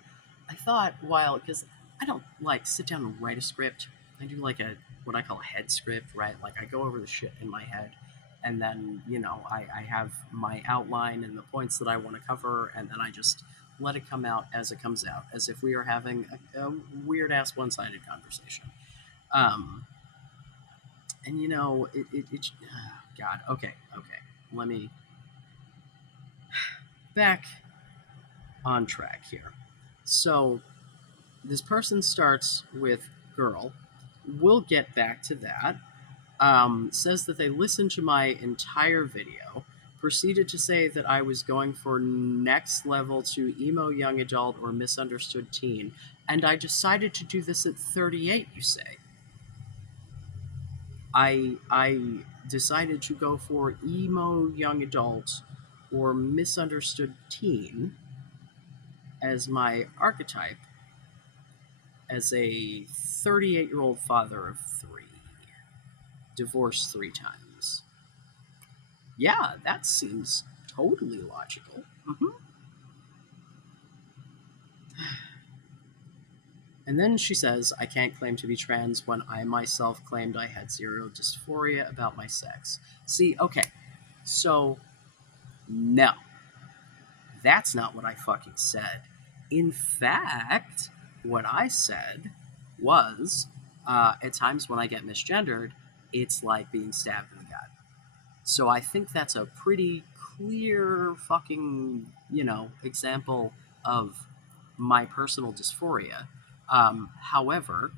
thought, while, because I don't like sit down and write a script. I do like what I call a head script, right? Like, I go over the shit in my head, and then I have my outline and the points that I want to cover, and then I just let it come out as it comes out, as if we are having a weird ass one sided conversation. Um, and God, okay, let me back on track here. So this person starts with girl. We'll get back to that. Says that they listened to my entire video, proceeded to say that I was going for next level to emo young adult or misunderstood teen, and I decided to do this at 38, you say. I decided to go for emo young adult or misunderstood teen as my archetype as a 38-year-old father of three, divorced 3 times. Yeah, that seems totally logical. Mm-hmm. And then she says, I can't claim to be trans when I myself claimed I had zero dysphoria about my sex. See, okay, so no, that's not what I fucking said. In fact, what I said was, at times when I get misgendered, it's like being stabbed in the gut. So I think that's a pretty clear fucking, example of my personal dysphoria. However,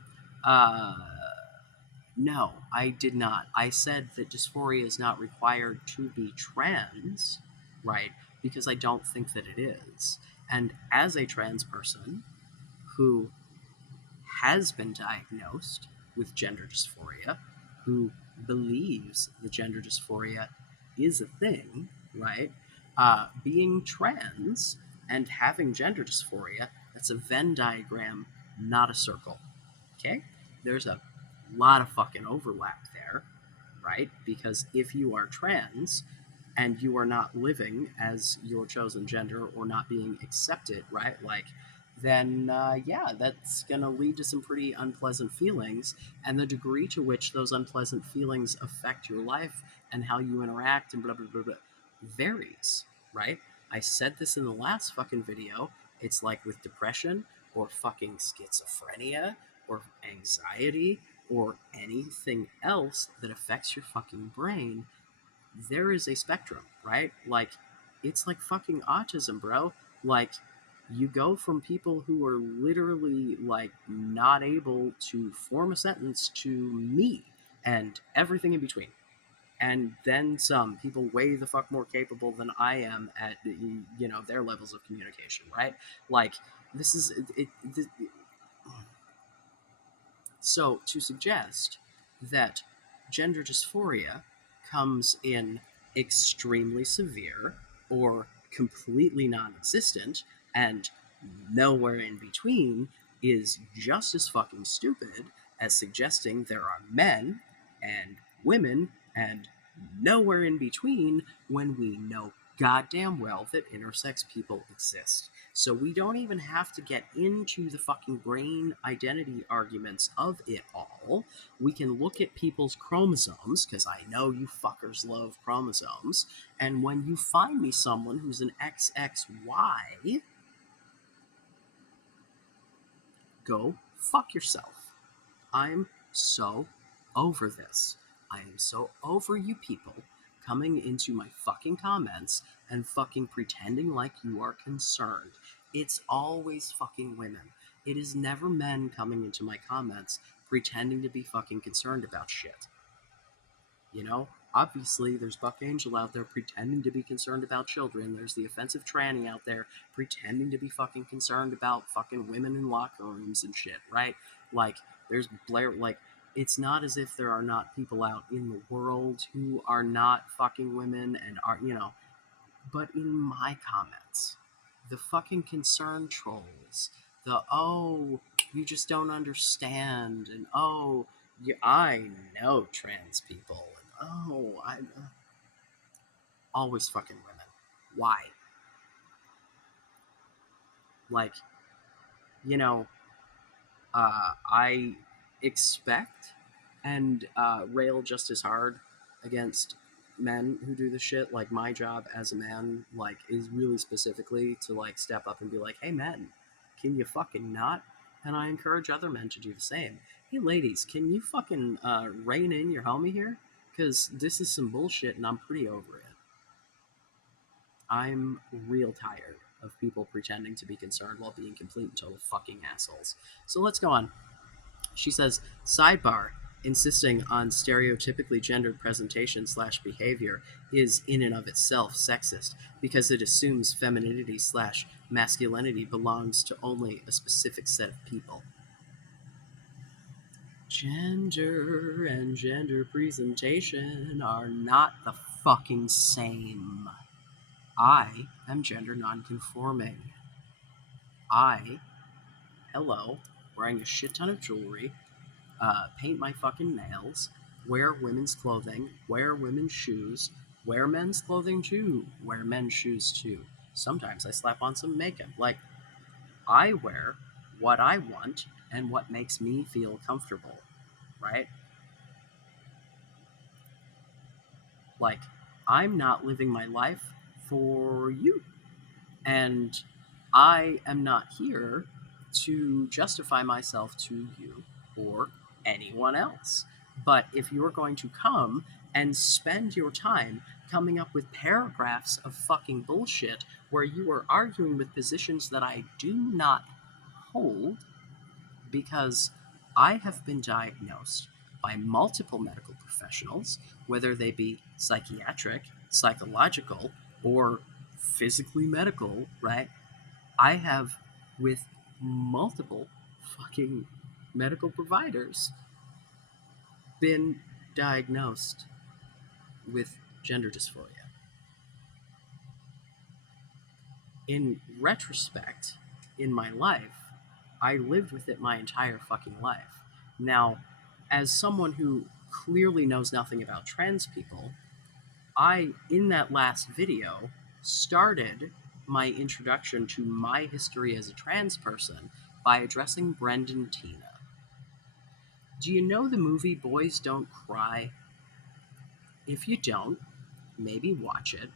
uh, no, I did not. I said that dysphoria is not required to be trans, right? Because I don't think that it is. And as a trans person who has been diagnosed with gender dysphoria, who believes that gender dysphoria is a thing, right? Being trans and having gender dysphoria, that's a Venn diagram, not a circle. Okay? There's a lot of fucking overlap there, right? Because if you are trans and you are not living as your chosen gender or not being accepted, right? Like, then yeah, that's going to lead to some pretty unpleasant feelings. And the degree to which those unpleasant feelings affect your life and how you interact and blah, blah, blah, blah varies, right? I said this in the last fucking video. It's like with depression or fucking schizophrenia or anxiety or anything else that affects your fucking brain. There is a spectrum, right? Like, it's like fucking autism, bro. Like, you go from people who are literally like not able to form a sentence to me and everything in between, and then some people way the fuck more capable than I am at their levels of communication, right? Like, this is so to suggest that gender dysphoria comes in extremely severe or completely non-existent and nowhere in between is just as fucking stupid as suggesting there are men and women and nowhere in between when we know goddamn well that intersex people exist. So we don't even have to get into the fucking brain identity arguments of it all. We can look at people's chromosomes, because I know you fuckers love chromosomes, and when you find me someone who's an XXY, go fuck yourself. I'm so over this. I am so over you people coming into my fucking comments and fucking pretending like you are concerned. It's always fucking women. It is never men coming into my comments pretending to be fucking concerned about shit. Obviously, there's Buck Angel out there pretending to be concerned about children. There's the offensive tranny out there pretending to be fucking concerned about fucking women in locker rooms and shit, right? Like, there's Blair, like, it's not as if there are not people out in the world who are not fucking women and are, but in my comments, the fucking concern trolls, the, oh, you just don't understand, and oh, I know trans people. Oh, I always fucking women. Why? Like, you know, I expect and rail just as hard against men who do the shit. Like, my job as a man, like, is really specifically to like step up and be like, hey men, can you fucking not? And I encourage other men to do the same. Hey ladies, can you fucking rein in your homie here? Because this is some bullshit and I'm pretty over it. I'm real tired of people pretending to be concerned while being complete and total fucking assholes. So let's go on. She says, sidebar, insisting on stereotypically gendered presentation slash behavior is in and of itself sexist because it assumes femininity slash masculinity belongs to only a specific set of people. Gender and gender presentation are not the fucking same. I am gender nonconforming. Hello, wearing a shit ton of jewelry, paint my fucking nails, wear women's clothing, wear women's shoes, wear men's clothing too, wear men's shoes too. Sometimes I slap on some makeup. Like, I wear what I want and what makes me feel comfortable, right? Like, I'm not living my life for you. And I am not here to justify myself to you or anyone else. But if you're going to come and spend your time coming up with paragraphs of fucking bullshit where you are arguing with positions that I do not hold, because I have been diagnosed by multiple medical professionals, whether they be psychiatric, psychological, or physically medical, right? I have, with multiple fucking medical providers, been diagnosed with gender dysphoria. In retrospect, in my life, I lived with it my entire fucking life. Now, as someone who clearly knows nothing about trans people, I, in that last video, started my introduction to my history as a trans person by addressing Brendan Tina. Do you know the movie Boys Don't Cry? If you don't, maybe watch it.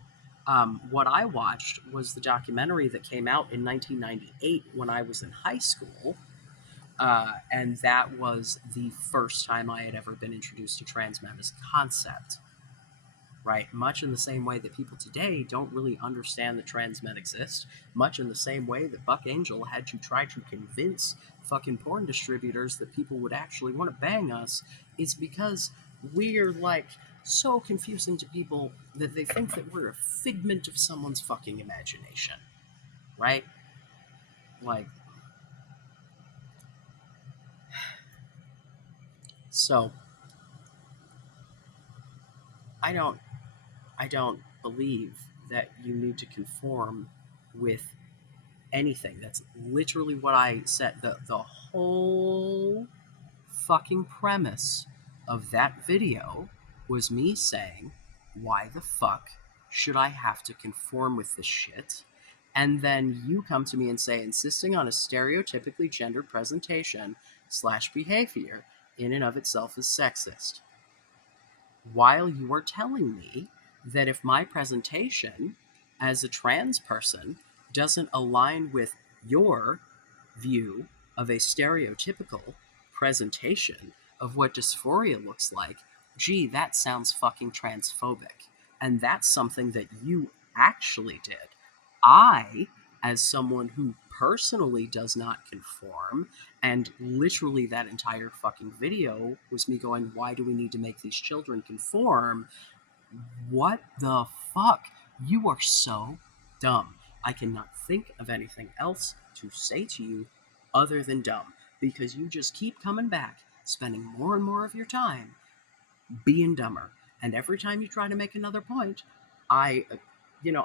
What I watched was the documentary that came out in 1998 when I was in high school, and that was the first time I had ever been introduced to trans men as a concept. Right? Much in the same way that people today don't really understand that trans men exist, much in the same way that Buck Angel had to try to convince fucking porn distributors that people would actually want to bang us, is because we're like so confusing to people that they think that we're a figment of someone's fucking imagination. Right? Like, so I don't I don't believe that you need to conform with anything. That's literally what I said. The whole fucking premise of that video was me saying, why the fuck should I have to conform with this shit? And then you come to me and say, insisting on a stereotypically gendered presentation slash behavior in and of itself is sexist. While you are telling me that if my presentation as a trans person doesn't align with your view of a stereotypical presentation of what dysphoria looks like, gee, that sounds fucking transphobic. And that's something that you actually did. I, as someone who personally does not conform, and literally that entire fucking video was me going, why do we need to make these children conform? What the fuck? You are so dumb. I cannot think of anything else to say to you other than dumb, because you just keep coming back, spending more and more of your time being dumber. And every time you try to make another point, I,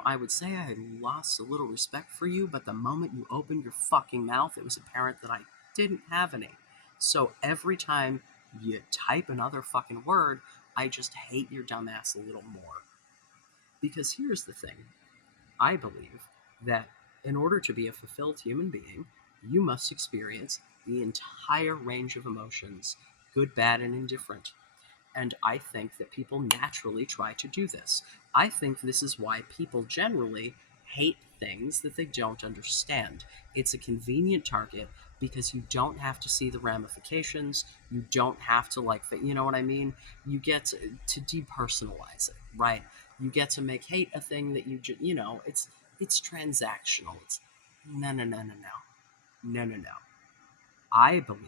I would say I lost a little respect for you, but the moment you opened your fucking mouth, it was apparent that I didn't have any. So every time you type another fucking word, I just hate your dumbass a little more. Because here's the thing. I believe that in order to be a fulfilled human being, you must experience the entire range of emotions, good, bad, and indifferent. And I think that people naturally try to do this. I think this is why people generally hate things that they don't understand. It's a convenient target because you don't have to see the ramifications. You don't have to, like, you know what I mean? You get to depersonalize it, right? You get to make hate a thing that you know, it's transactional. It's no, no, no, no, no. No, no, no. I believe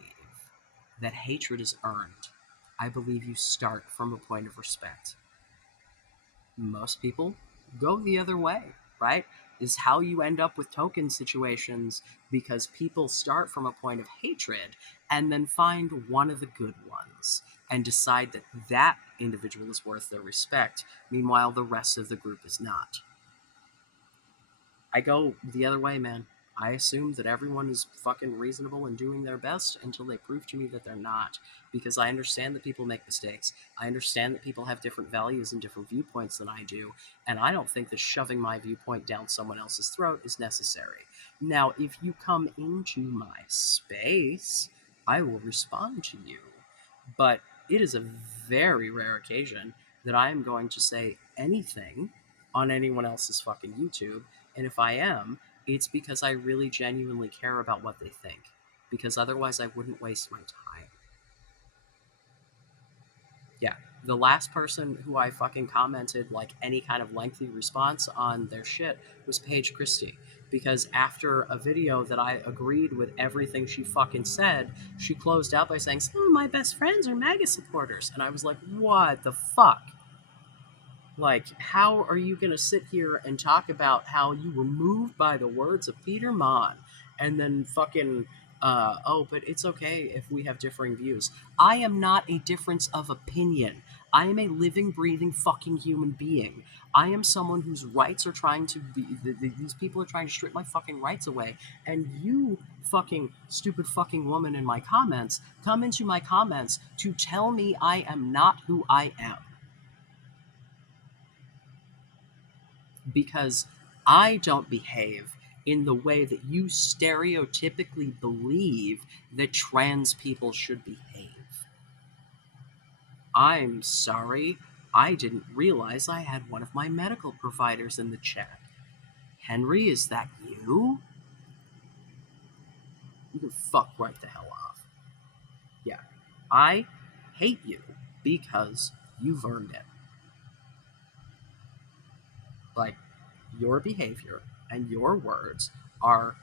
that hatred is earned. I believe you start from a point of respect. Most people go the other way, right? Is how you end up with token situations because people start from a point of hatred and then find one of the good ones and decide that that individual is worth their respect. Meanwhile, the rest of the group is not. I go the other way, man. I assume that everyone is fucking reasonable and doing their best until they prove to me that they're not. Because I understand that people make mistakes. I understand that people have different values and different viewpoints than I do. And I don't think that shoving my viewpoint down someone else's throat is necessary. Now, if you come into my space, I will respond to you. But it is a very rare occasion that I am going to say anything on anyone else's fucking YouTube. And if I am, it's because I really genuinely care about what they think. Because otherwise I wouldn't waste my time. Yeah. The last person who I fucking commented like any kind of lengthy response on their shit was Paige Christie. Because after a video that I agreed with everything she fucking said, she closed out by saying, some of my best friends are MAGA supporters. And I was like, what the fuck? Like, how are you going to sit here and talk about how you were moved by the words of Peter Mon and then fucking, oh, but it's okay if we have differing views. I am not a difference of opinion. I am a living, breathing fucking human being. I am someone whose rights are trying to be, these people are trying to strip my fucking rights away. And you fucking stupid fucking woman in my comments come into my comments to tell me I am not who I am. Because I don't behave in the way that you stereotypically believe that trans people should behave. I'm sorry, I didn't realize I had one of my medical providers in the chat. Henry, is that you? You can fuck right the hell off. Yeah, I hate you because you've earned it. Like, your behavior and your words are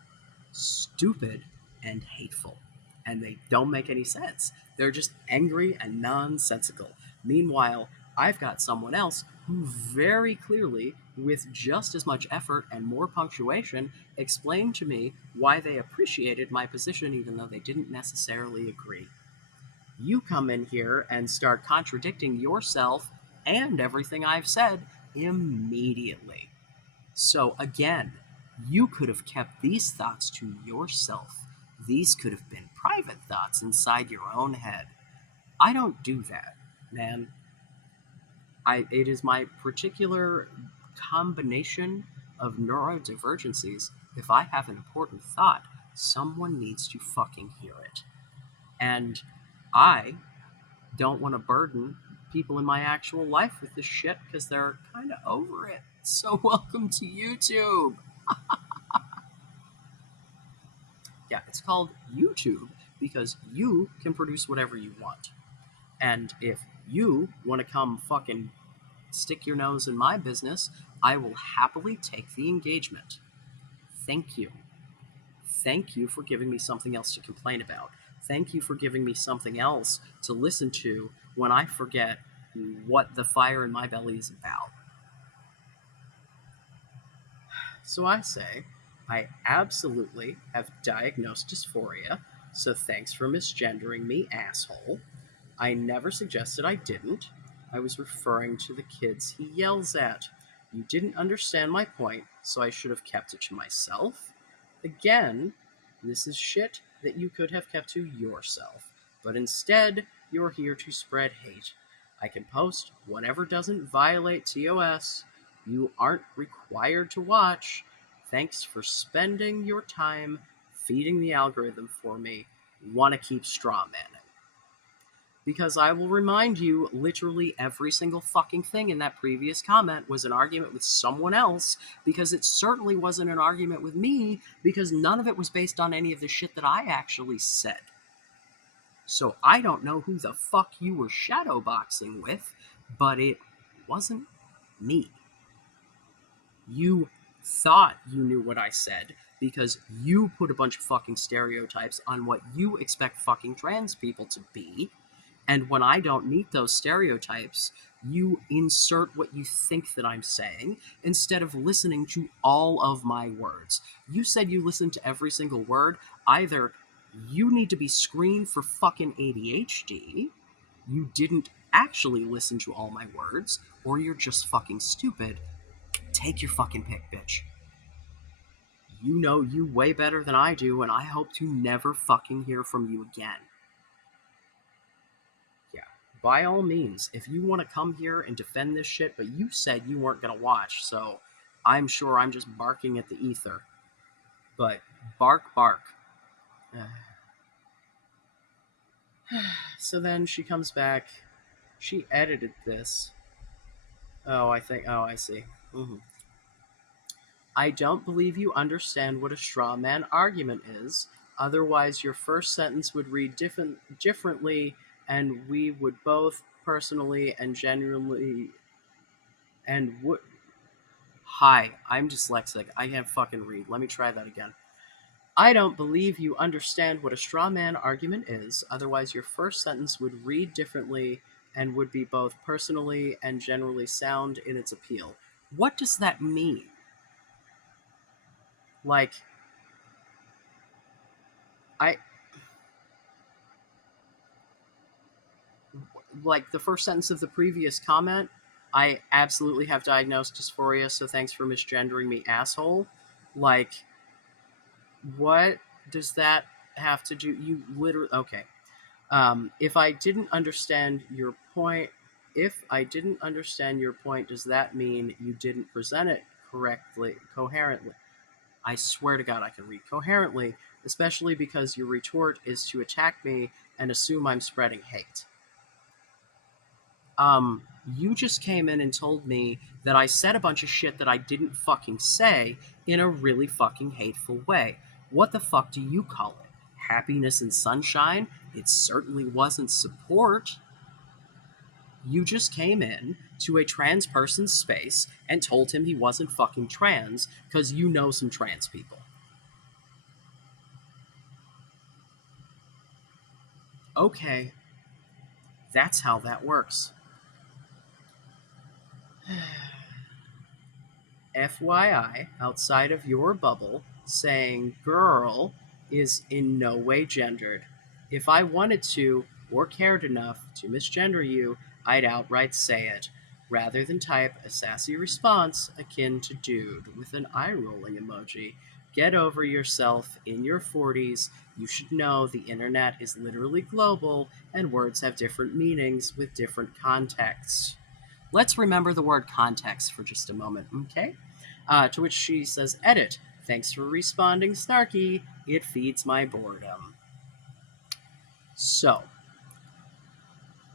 stupid and hateful, and they don't make any sense. They're just angry and nonsensical. Meanwhile, I've got someone else who very clearly, with just as much effort and more punctuation, explained to me why they appreciated my position even though they didn't necessarily agree. You come in here and start contradicting yourself and everything I've said immediately. So again, you could have kept these thoughts to yourself. These could have been private thoughts inside your own head. I don't do that, man. It is my particular combination of neurodivergencies. If I have an important thought, someone needs to fucking hear it. And I don't want to burden people in my actual life with this shit because they're kind of over it. So welcome to YouTube. Yeah, it's called YouTube because you can produce whatever you want. And if you want to come fucking stick your nose in my business, I will happily take the engagement. Thank you. Thank you for giving me something else to complain about. Thank you for giving me something else to listen to when I forget what the fire in my belly is about. So I say, I absolutely have diagnosed dysphoria, so thanks for misgendering me, asshole. I never suggested I didn't. I was referring to the kids he yells at. You didn't understand my point, so I should have kept it to myself. Again, this is shit that you could have kept to yourself, but instead, you're here to spread hate. I can post whatever doesn't violate TOS. You aren't required to watch. Thanks for spending your time feeding the algorithm for me. Want to keep straw manning. Because I will remind you, literally every single fucking thing in that previous comment was an argument with someone else, because it certainly wasn't an argument with me, because none of it was based on any of the shit that I actually said. So I don't know who the fuck you were shadowboxing with, but it wasn't me. You thought you knew what I said because you put a bunch of fucking stereotypes on what you expect fucking trans people to be. And when I don't meet those stereotypes, you insert what you think that I'm saying instead of listening to all of my words. You said you listened to every single word. Either you need to be screened for fucking ADHD, you didn't actually listen to all my words, or you're just fucking stupid. Take your fucking pick, bitch. You know you way better than I do, and I hope to never fucking hear from you again. By all means, if you want to come here and defend this shit, but you said you weren't going to watch, so I'm sure I'm just barking at the ether. But bark, bark. So then she comes back. She edited this. Oh, I see. Mm-hmm. I don't believe you understand what a straw man argument is. Otherwise, your first sentence would read differently, and we would both personally and genuinely and would. Hi, I'm dyslexic. I can't fucking read. Let me try that again. I don't believe you understand what a straw man argument is. Otherwise, your first sentence would read differently and would be both personally and generally sound in its appeal. What does that mean? Like the first sentence of the previous comment, I absolutely have diagnosed dysphoria, so thanks for misgendering me, asshole. Like, what does that have to do? You literally, okay. If I didn't understand your point, does that mean you didn't present it coherently? I swear to God I can read coherently, especially because your retort is to attack me and assume I'm spreading hate. You just came in and told me that I said a bunch of shit that I didn't fucking say in a really fucking hateful way. What the fuck do you call it? Happiness and sunshine? It certainly wasn't support. You just came in to a trans person's space and told him he wasn't fucking trans because you know some trans people. Okay. That's how that works. FYI, outside of your bubble, saying girl is in no way gendered. If I wanted to, or cared enough to misgender you, I'd outright say it, rather than type a sassy response akin to dude with an eye-rolling emoji. Get over yourself. In your 40s, you should know the internet is literally global, and words have different meanings with different contexts. Let's remember the word context for just a moment, okay? To which she says, edit. Thanks for responding, snarky. It feeds my boredom. So,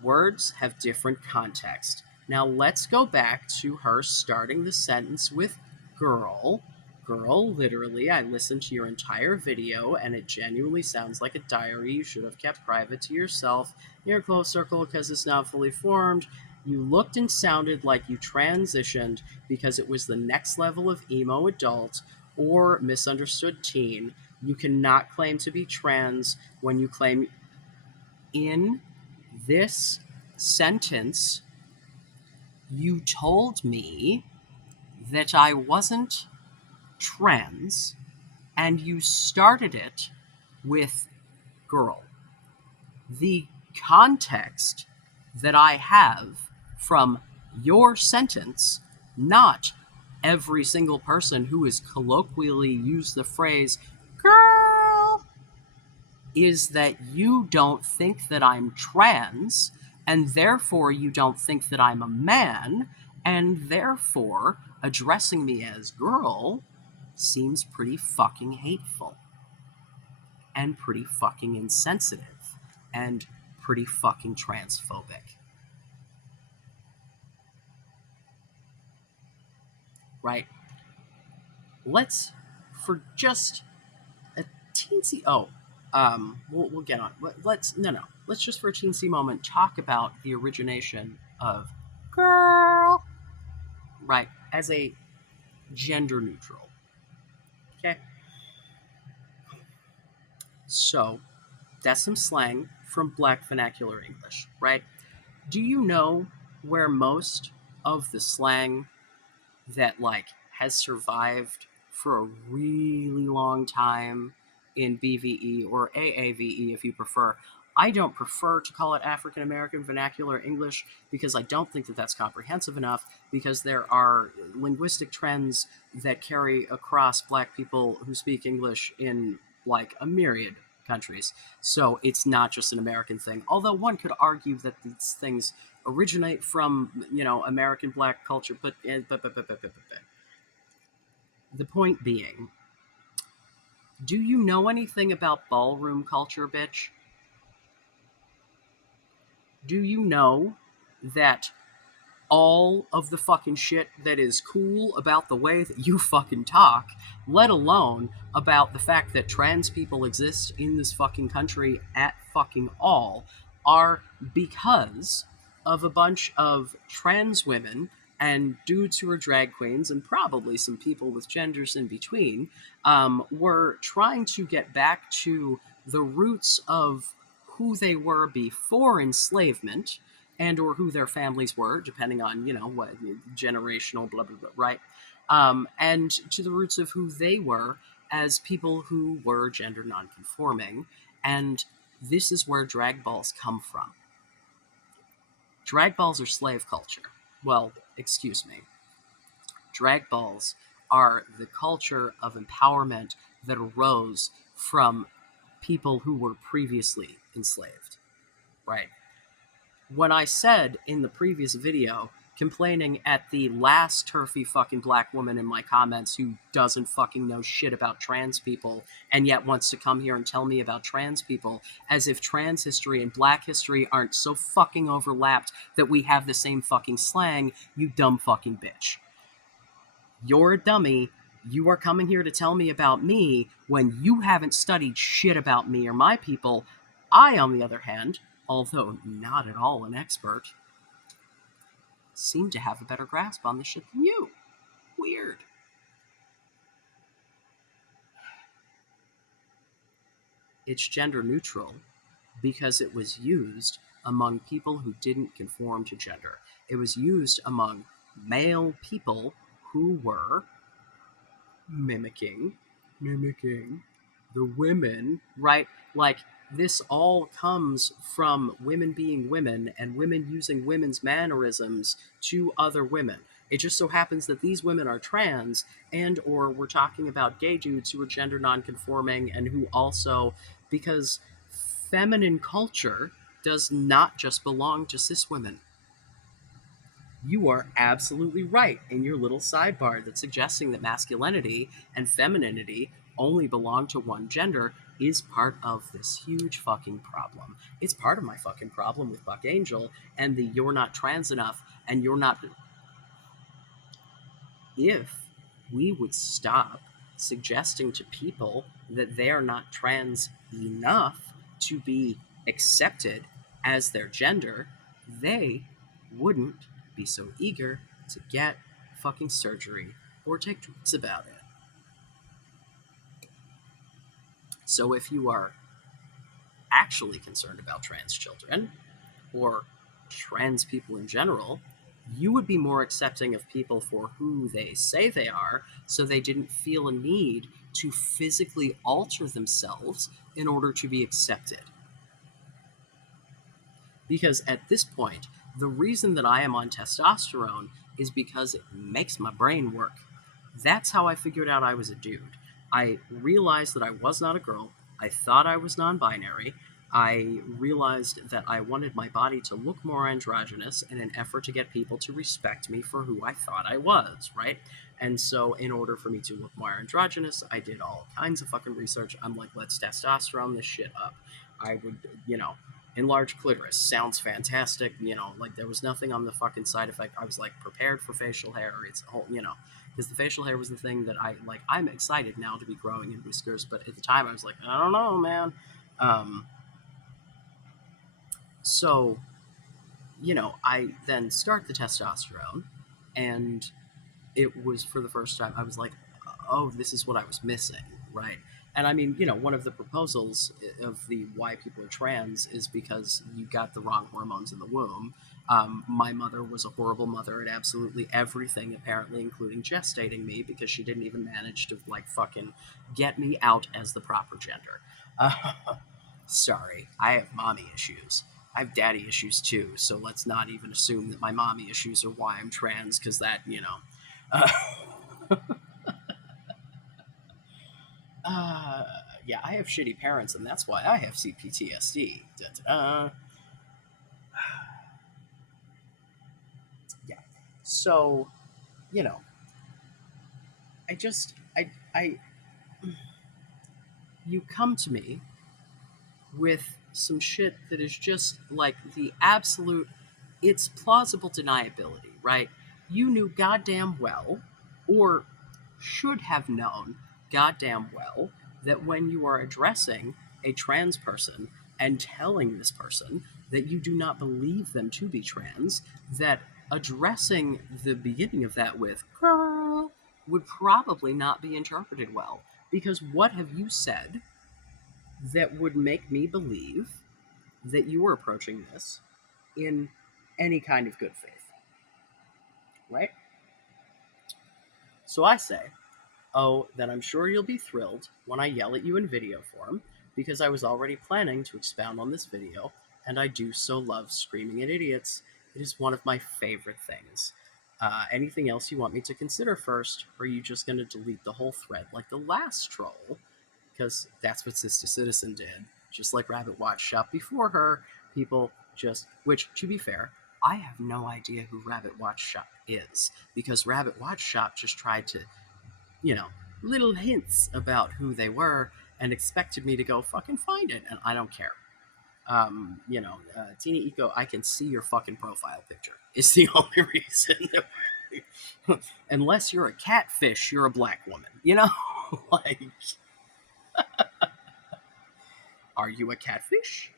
words have different context. Now let's go back to her starting the sentence with girl. Girl, literally, I listened to your entire video and it genuinely sounds like a diary you should have kept private to yourself in your close circle because it's now fully formed. You looked and sounded like you transitioned because it was the next level of emo adult or misunderstood teen. You cannot claim to be trans when you claim. In this sentence, you told me that I wasn't trans, and you started it with girl. The context that I have from your sentence, not every single person who has colloquially used the phrase girl is that you don't think that I'm trans, and therefore you don't think that I'm a man, and therefore addressing me as girl seems pretty fucking hateful and pretty fucking insensitive and pretty fucking transphobic. Right? Let's, for just a teensy, we'll get on. Let's just for a teensy moment talk about the origination of girl, right, as a gender neutral. Okay, so that's some slang from Black vernacular English, right? Do you know where most of the slang that like has survived for a really long time in BVE or AAVE if you prefer? I don't prefer to call it African American Vernacular English because I don't think that that's comprehensive enough, because there are linguistic trends that carry across Black people who speak English in like a myriad countries. So it's not just an American thing, although one could argue that these things originate from, American Black culture, but the point being, do you know anything about ballroom culture, bitch? Do you know that all of the fucking shit that is cool about the way that you fucking talk, let alone about the fact that trans people exist in this fucking country at fucking all, are because of a bunch of trans women and dudes who are drag queens, and probably some people with genders in between, were trying to get back to the roots of who they were before enslavement, and or who their families were, depending on, what generational blah blah blah, right? And to the roots of who they were as people who were gender nonconforming. And this is where drag balls come from. Drag balls are slave culture. Well, excuse me. Drag balls are the culture of empowerment that arose from people who were previously enslaved, right? When I said in the previous video, complaining at the last turfy fucking Black woman in my comments who doesn't fucking know shit about trans people and yet wants to come here and tell me about trans people, as if trans history and Black history aren't so fucking overlapped that we have the same fucking slang, you dumb fucking bitch. You're a dummy. You are coming here to tell me about me when you haven't studied shit about me or my people. I, on the other hand, although not at all an expert, seem to have a better grasp on this shit than you. Weird. It's gender neutral because it was used among people who didn't conform to gender. It was used among male people who were mimicking the women, right? Like, this all comes from women being women and women using women's mannerisms to other women. It just so happens that these women are trans, and or we're talking about gay dudes who are gender nonconforming and who also, because feminine culture does not just belong to cis women. You are absolutely right in your little sidebar that's suggesting that masculinity and femininity only belong to one gender is part of this huge fucking problem. It's part of my fucking problem with Buck Angel and the you're not trans enough and you're not... If we would stop suggesting to people that they are not trans enough to be accepted as their gender, they wouldn't be so eager to get fucking surgery or take drugs about it. So if you are actually concerned about trans children or trans people in general, you would be more accepting of people for who they say they are, so they didn't feel a need to physically alter themselves in order to be accepted. Because at this point, the reason that I am on testosterone is because it makes my brain work. That's how I figured out I was a dude. I realized that I was not a girl. I thought I was non-binary. I realized that I wanted my body to look more androgynous in an effort to get people to respect me for who I thought I was, right? And so, in order for me to look more androgynous, I did all kinds of fucking research. I'm like, let's testosterone this shit up. I would, enlarge clitoris sounds fantastic. Like there was nothing on the fucking side effect. I was like prepared for facial hair. It's whole, because the facial hair was the thing that I like. I'm excited now to be growing in whiskers, but at the time I was like, I don't know, man. So, I then start the testosterone, and it was for the first time, I was like, oh, this is what I was missing, right? And I mean, one of the proposals of the why people are trans is because you got the wrong hormones in the womb. My mother was a horrible mother at absolutely everything, apparently, including gestating me, because she didn't even manage to, like, fucking get me out as the proper gender. Sorry, I have mommy issues. I have daddy issues too, so let's not even assume that my mommy issues are why I'm trans, because that, yeah, I have shitty parents, and that's why I have CPTSD. Da-da-da. Yeah. So, you know, I just, I, you come to me with some shit that is just like the absolute, it's plausible deniability, right? You knew goddamn well, or should have known goddamn well, that when you are addressing a trans person and telling this person that you do not believe them to be trans, that addressing the beginning of that with girl would probably not be interpreted well. Because what have you said that would make me believe that you were approaching this in any kind of good faith? Right? So I say, oh, then I'm sure you'll be thrilled when I yell at you in video form, because I was already planning to expound on this video, and I do so love screaming at idiots. It is one of my favorite things. Anything else you want me to consider first, or are you just going to delete the whole thread like the last troll? Because that's what Sister Citizen did. Just like Rabbit Watch Shop before her, people just, which, to be fair, I have no idea who Rabbit Watch Shop is, because Rabbit Watch Shop just tried to, little hints about who they were and expected me to go fucking find it, and I don't care. Tina Eco, I can see your fucking profile picture. It's the only reason. Unless you're a catfish, you're a black woman. Like, are you a catfish?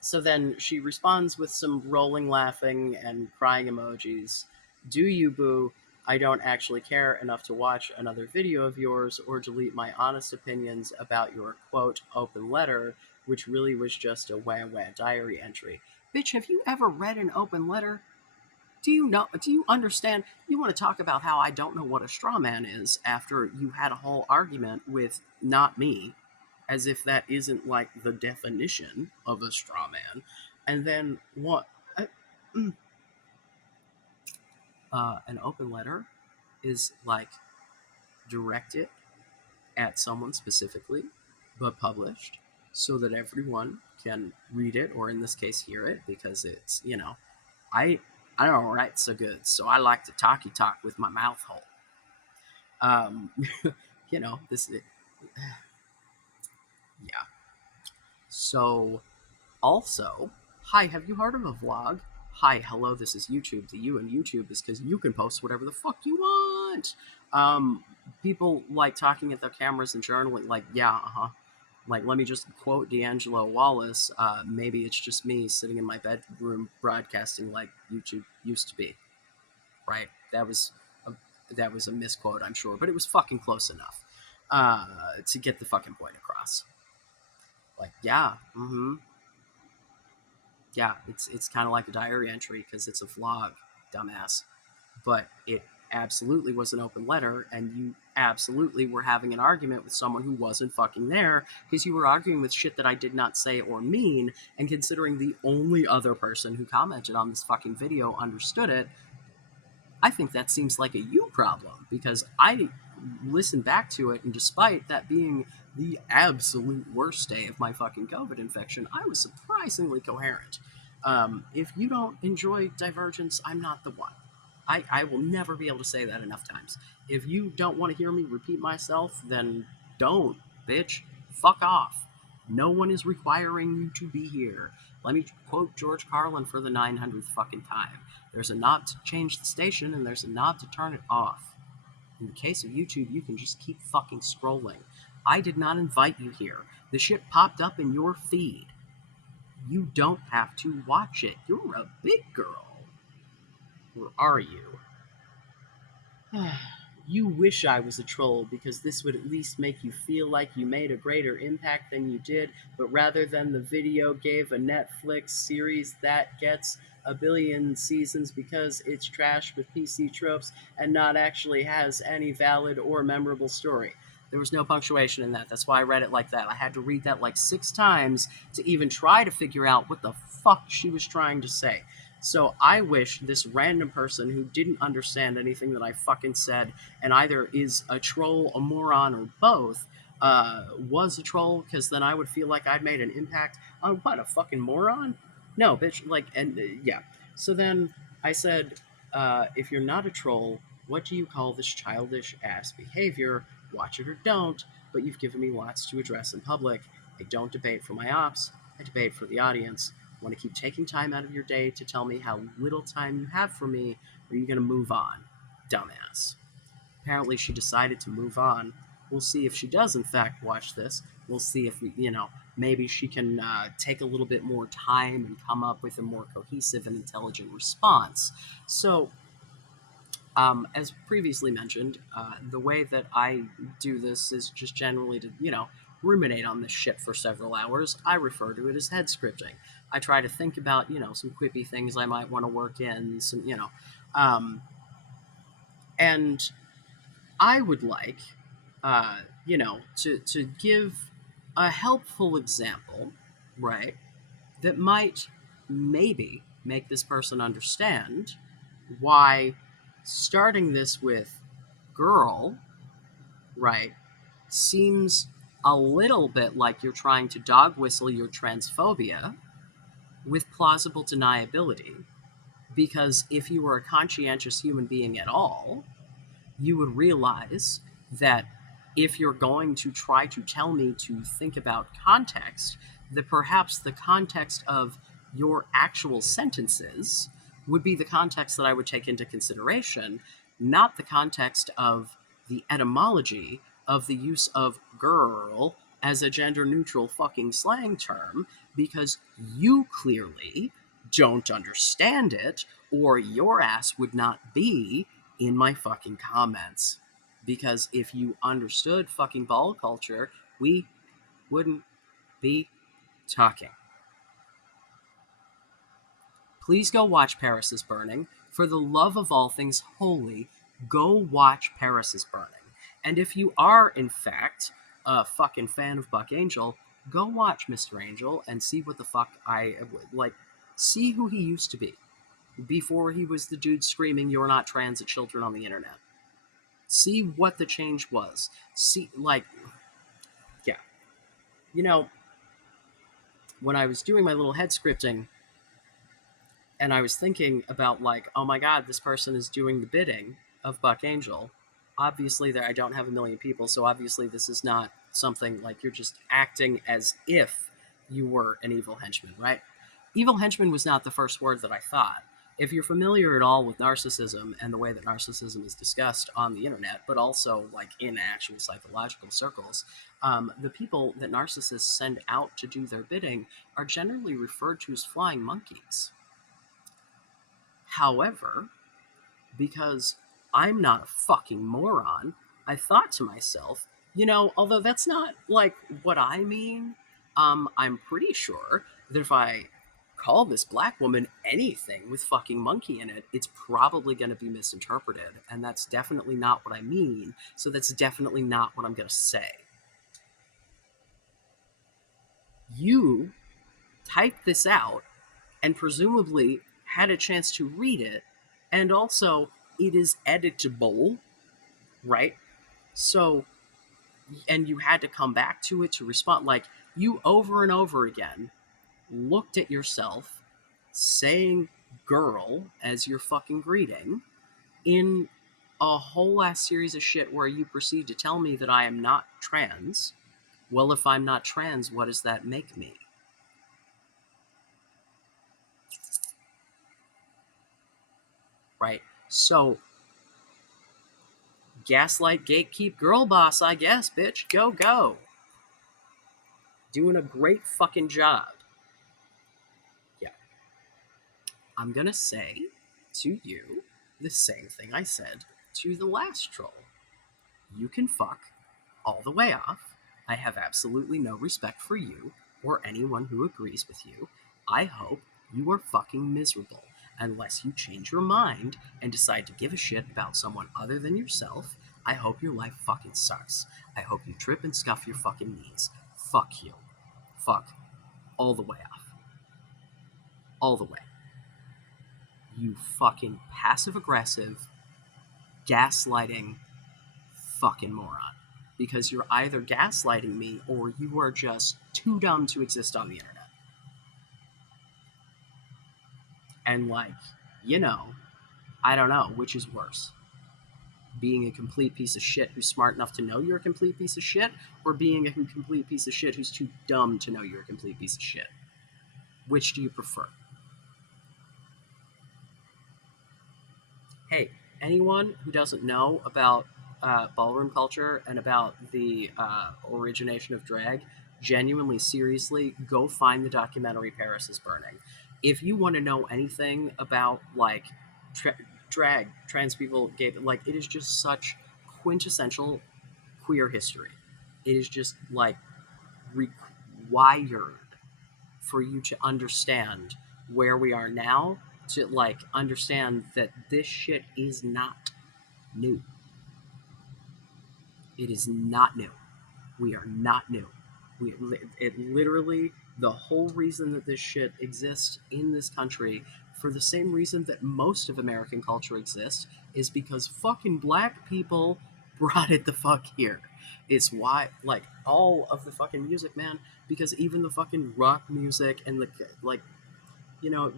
So then she responds with some rolling laughing and crying emojis. Do you, boo? I don't actually care enough to watch another video of yours or delete my honest opinions about your, quote, open letter, which really was just a wah-wah diary entry. Bitch, have you ever read an open letter? Do you understand? You want to talk about how I don't know what a straw man is after you had a whole argument with not me, as if that isn't like the definition of a straw man. And then what? An open letter is like directed at someone specifically, but published so that everyone can read it, or in this case, hear it, because it's, I don't write so good, so I like to talky talk with my mouth hole. This, yeah. So, also, hi, have you heard of a vlog? Hi, hello, this is YouTube. The U in YouTube is because you can post whatever the fuck you want. People like talking at their cameras and journaling, like, yeah, Like, let me just quote D'Angelo Wallace. Maybe it's just me sitting in my bedroom broadcasting like YouTube used to be. Right? That was a misquote, I'm sure, but it was fucking close enough to get the fucking point across. Like, yeah, yeah, it's kind of like a diary entry because it's a vlog, dumbass. But it absolutely was an open letter, and you absolutely were having an argument with someone who wasn't fucking there, because you were arguing with shit that I did not say or mean, and considering the only other person who commented on this fucking video understood it, I think that seems like a you problem, because I listened back to it, and despite that being the absolute worst day of my fucking COVID infection, I was surprisingly coherent. If you don't enjoy Divergence, I'm not the one. I will never be able to say that enough times. If you don't want to hear me repeat myself, then don't, bitch. Fuck off. No one is requiring you to be here. Let me quote George Carlin for the 900th fucking time. There's a knob to change the station, and there's a knob to turn it off. In the case of YouTube, you can just keep fucking scrolling. I did not invite you here. The shit popped up in your feed. You don't have to watch it. You're a big girl. Or are you? You wish I was a troll because this would at least make you feel like you made a greater impact than you did, but rather than the video gave a Netflix series that gets a billion seasons because it's trash with PC tropes and not actually has any valid or memorable story. There was no punctuation in that. That's why I read it like that. I had to read that like 6 times to even try to figure out what the fuck she was trying to say. So I wish this random person who didn't understand anything that I fucking said and either is a troll, a moron, or both, was a troll, because then I would feel like I'd made an impact on what, a fucking moron? No, bitch, like, and yeah. So then I said, if you're not a troll, what do you call this childish ass behavior? Watch it or don't, but you've given me lots to address in public. I don't debate for my ops, I debate for the audience. Want to keep taking time out of your day to tell me how little time you have for me, or are you going to move on? Dumbass. Apparently she decided to move on. We'll see if she does in fact watch this. We'll see if, maybe she can take a little bit more time and come up with a more cohesive and intelligent response. So, as previously mentioned, the way that I do this is just generally to, ruminate on this shit for several hours. I refer to it as head scripting. I try to think about, some quippy things I might want to work in, and I would like, to give a helpful example, right, that might maybe make this person understand why starting this with girl, right, seems a little bit like you're trying to dog whistle your transphobia with plausible deniability. Because if you were a conscientious human being at all, you would realize that if you're going to try to tell me to think about context, that perhaps the context of your actual sentences would be the context that I would take into consideration, not the context of the etymology of the use of girl as a gender neutral fucking slang term, because you clearly don't understand it, or your ass would not be in my fucking comments. Because if you understood fucking ball culture, we wouldn't be talking. Please go watch Paris is Burning. For the love of all things holy, go watch Paris is Burning. And if you are, in fact, a fucking fan of Buck Angel, go watch Mr. Angel and see what the fuck see who he used to be before he was the dude screaming "You're not trans" at children on the internet. See what the change was. Yeah. When I was doing my little head scripting, and I was thinking about, oh my god, this person is doing the bidding of Buck Angel. Obviously, I don't have a million people, so obviously this is not something like you're just acting as if you were an evil henchman, right? Evil henchman was not the first word that I thought. If you're familiar at all with narcissism and the way that narcissism is discussed on the internet, but also in actual psychological circles, the people that narcissists send out to do their bidding are generally referred to as flying monkeys. However, because I'm not a fucking moron, I thought to myself, although that's not what I mean, I'm pretty sure that if I call this black woman anything with fucking monkey in it, it's probably going to be misinterpreted, and that's definitely not what I mean, so that's definitely not what I'm going to say. You typed this out and presumably had a chance to read it, and also it is editable, right? So and you had to come back to it to respond. Like, you over and over again looked at yourself saying girl as your fucking greeting in a whole ass series of shit where you proceed to tell me that I am not trans. Well, if I'm not trans, what does that make me? Right? So, gaslight, gatekeep, girl boss, I guess, bitch. Go, go. Doing a great fucking job. Yeah. I'm gonna say to you the same thing I said to the last troll. You can fuck all the way off. I have absolutely no respect for you or anyone who agrees with you. I hope you are fucking miserable unless you change your mind and decide to give a shit about someone other than yourself. I hope your life fucking sucks. I hope you trip and scuff your fucking knees. Fuck you. Fuck all the way off. All the way. You fucking passive aggressive, gaslighting fucking moron. Because you're either gaslighting me or you are just too dumb to exist on the internet. And, like, you know, I don't know which is worse. Being a complete piece of shit who's smart enough to know you're a complete piece of shit, or being a complete piece of shit who's too dumb to know you're a complete piece of shit. Which do you prefer? Hey, anyone who doesn't know about ballroom culture and about the origination of drag, genuinely, seriously, go find the documentary Paris is Burning. If you want to know anything about, like, drag, trans people, gay, like, it is just such quintessential queer history. It is just, like, required for you to understand where we are now, to, like, understand that this shit is not new. It is not new. We are not new. It literally, the whole reason that this shit exists in this country, for the same reason that most of American culture exists, is because fucking black people brought it the fuck here. It's why, like, all of the fucking music, man, because even the fucking rock music and the, like,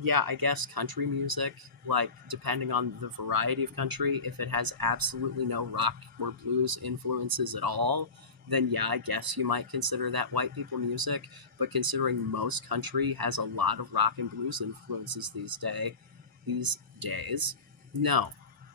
yeah, I guess country music, like, depending on the variety of country, if it has absolutely no rock or blues influences at all, then yeah, I guess you might consider that white people music. But considering most country has a lot of rock and blues influences these days, no.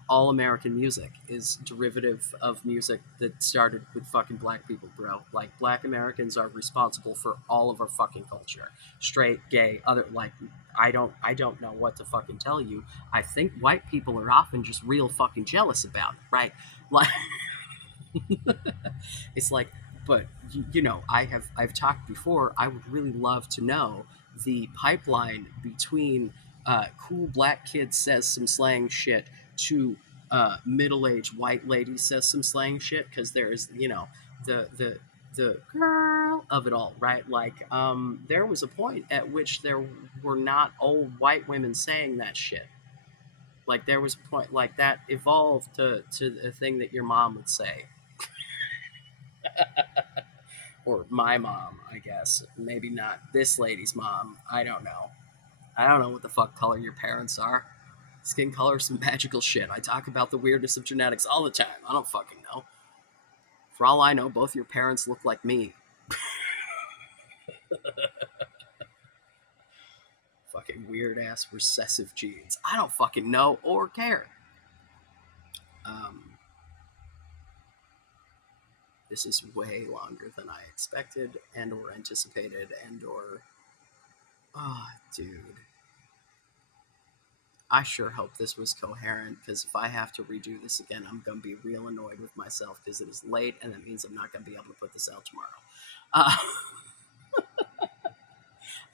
All American music is derivative of music that started with fucking black people, bro. Like, black Americans are responsible for all of our fucking culture. Straight, gay, other, like, I don't know what to fucking tell you. I think white people are often just real fucking jealous about it, right? Like, it's like, but I've talked before. I would really love to know the pipeline between cool black kid says some slang shit to middle-aged white lady says some slang shit, because there is, the girl of it all, right? Like, there was a point at which there were not old white women saying that shit. Like, there was a point, like, that evolved to a thing that your mom would say, or my mom, I guess. Maybe not this lady's mom. I don't know. I don't know what the fuck color your parents are. Skin color, some magical shit. I talk about the weirdness of genetics all the time. I don't fucking know. For all I know, both your parents look like me. Fucking weird ass recessive genes. I don't fucking know or care. Um, this is way longer than I expected and or anticipated and or. Oh, dude. I sure hope this was coherent, because if I have to redo this again, I'm going to be real annoyed with myself, because it is late and that means I'm not going to be able to put this out tomorrow. Uh,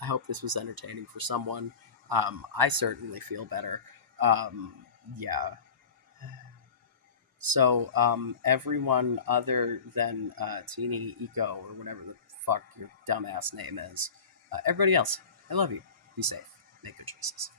I hope this was entertaining for someone. I certainly feel better. Yeah. So, everyone other than Teeny Eco, or whatever the fuck your dumbass name is, everybody else, I love you. Be safe. Make good choices.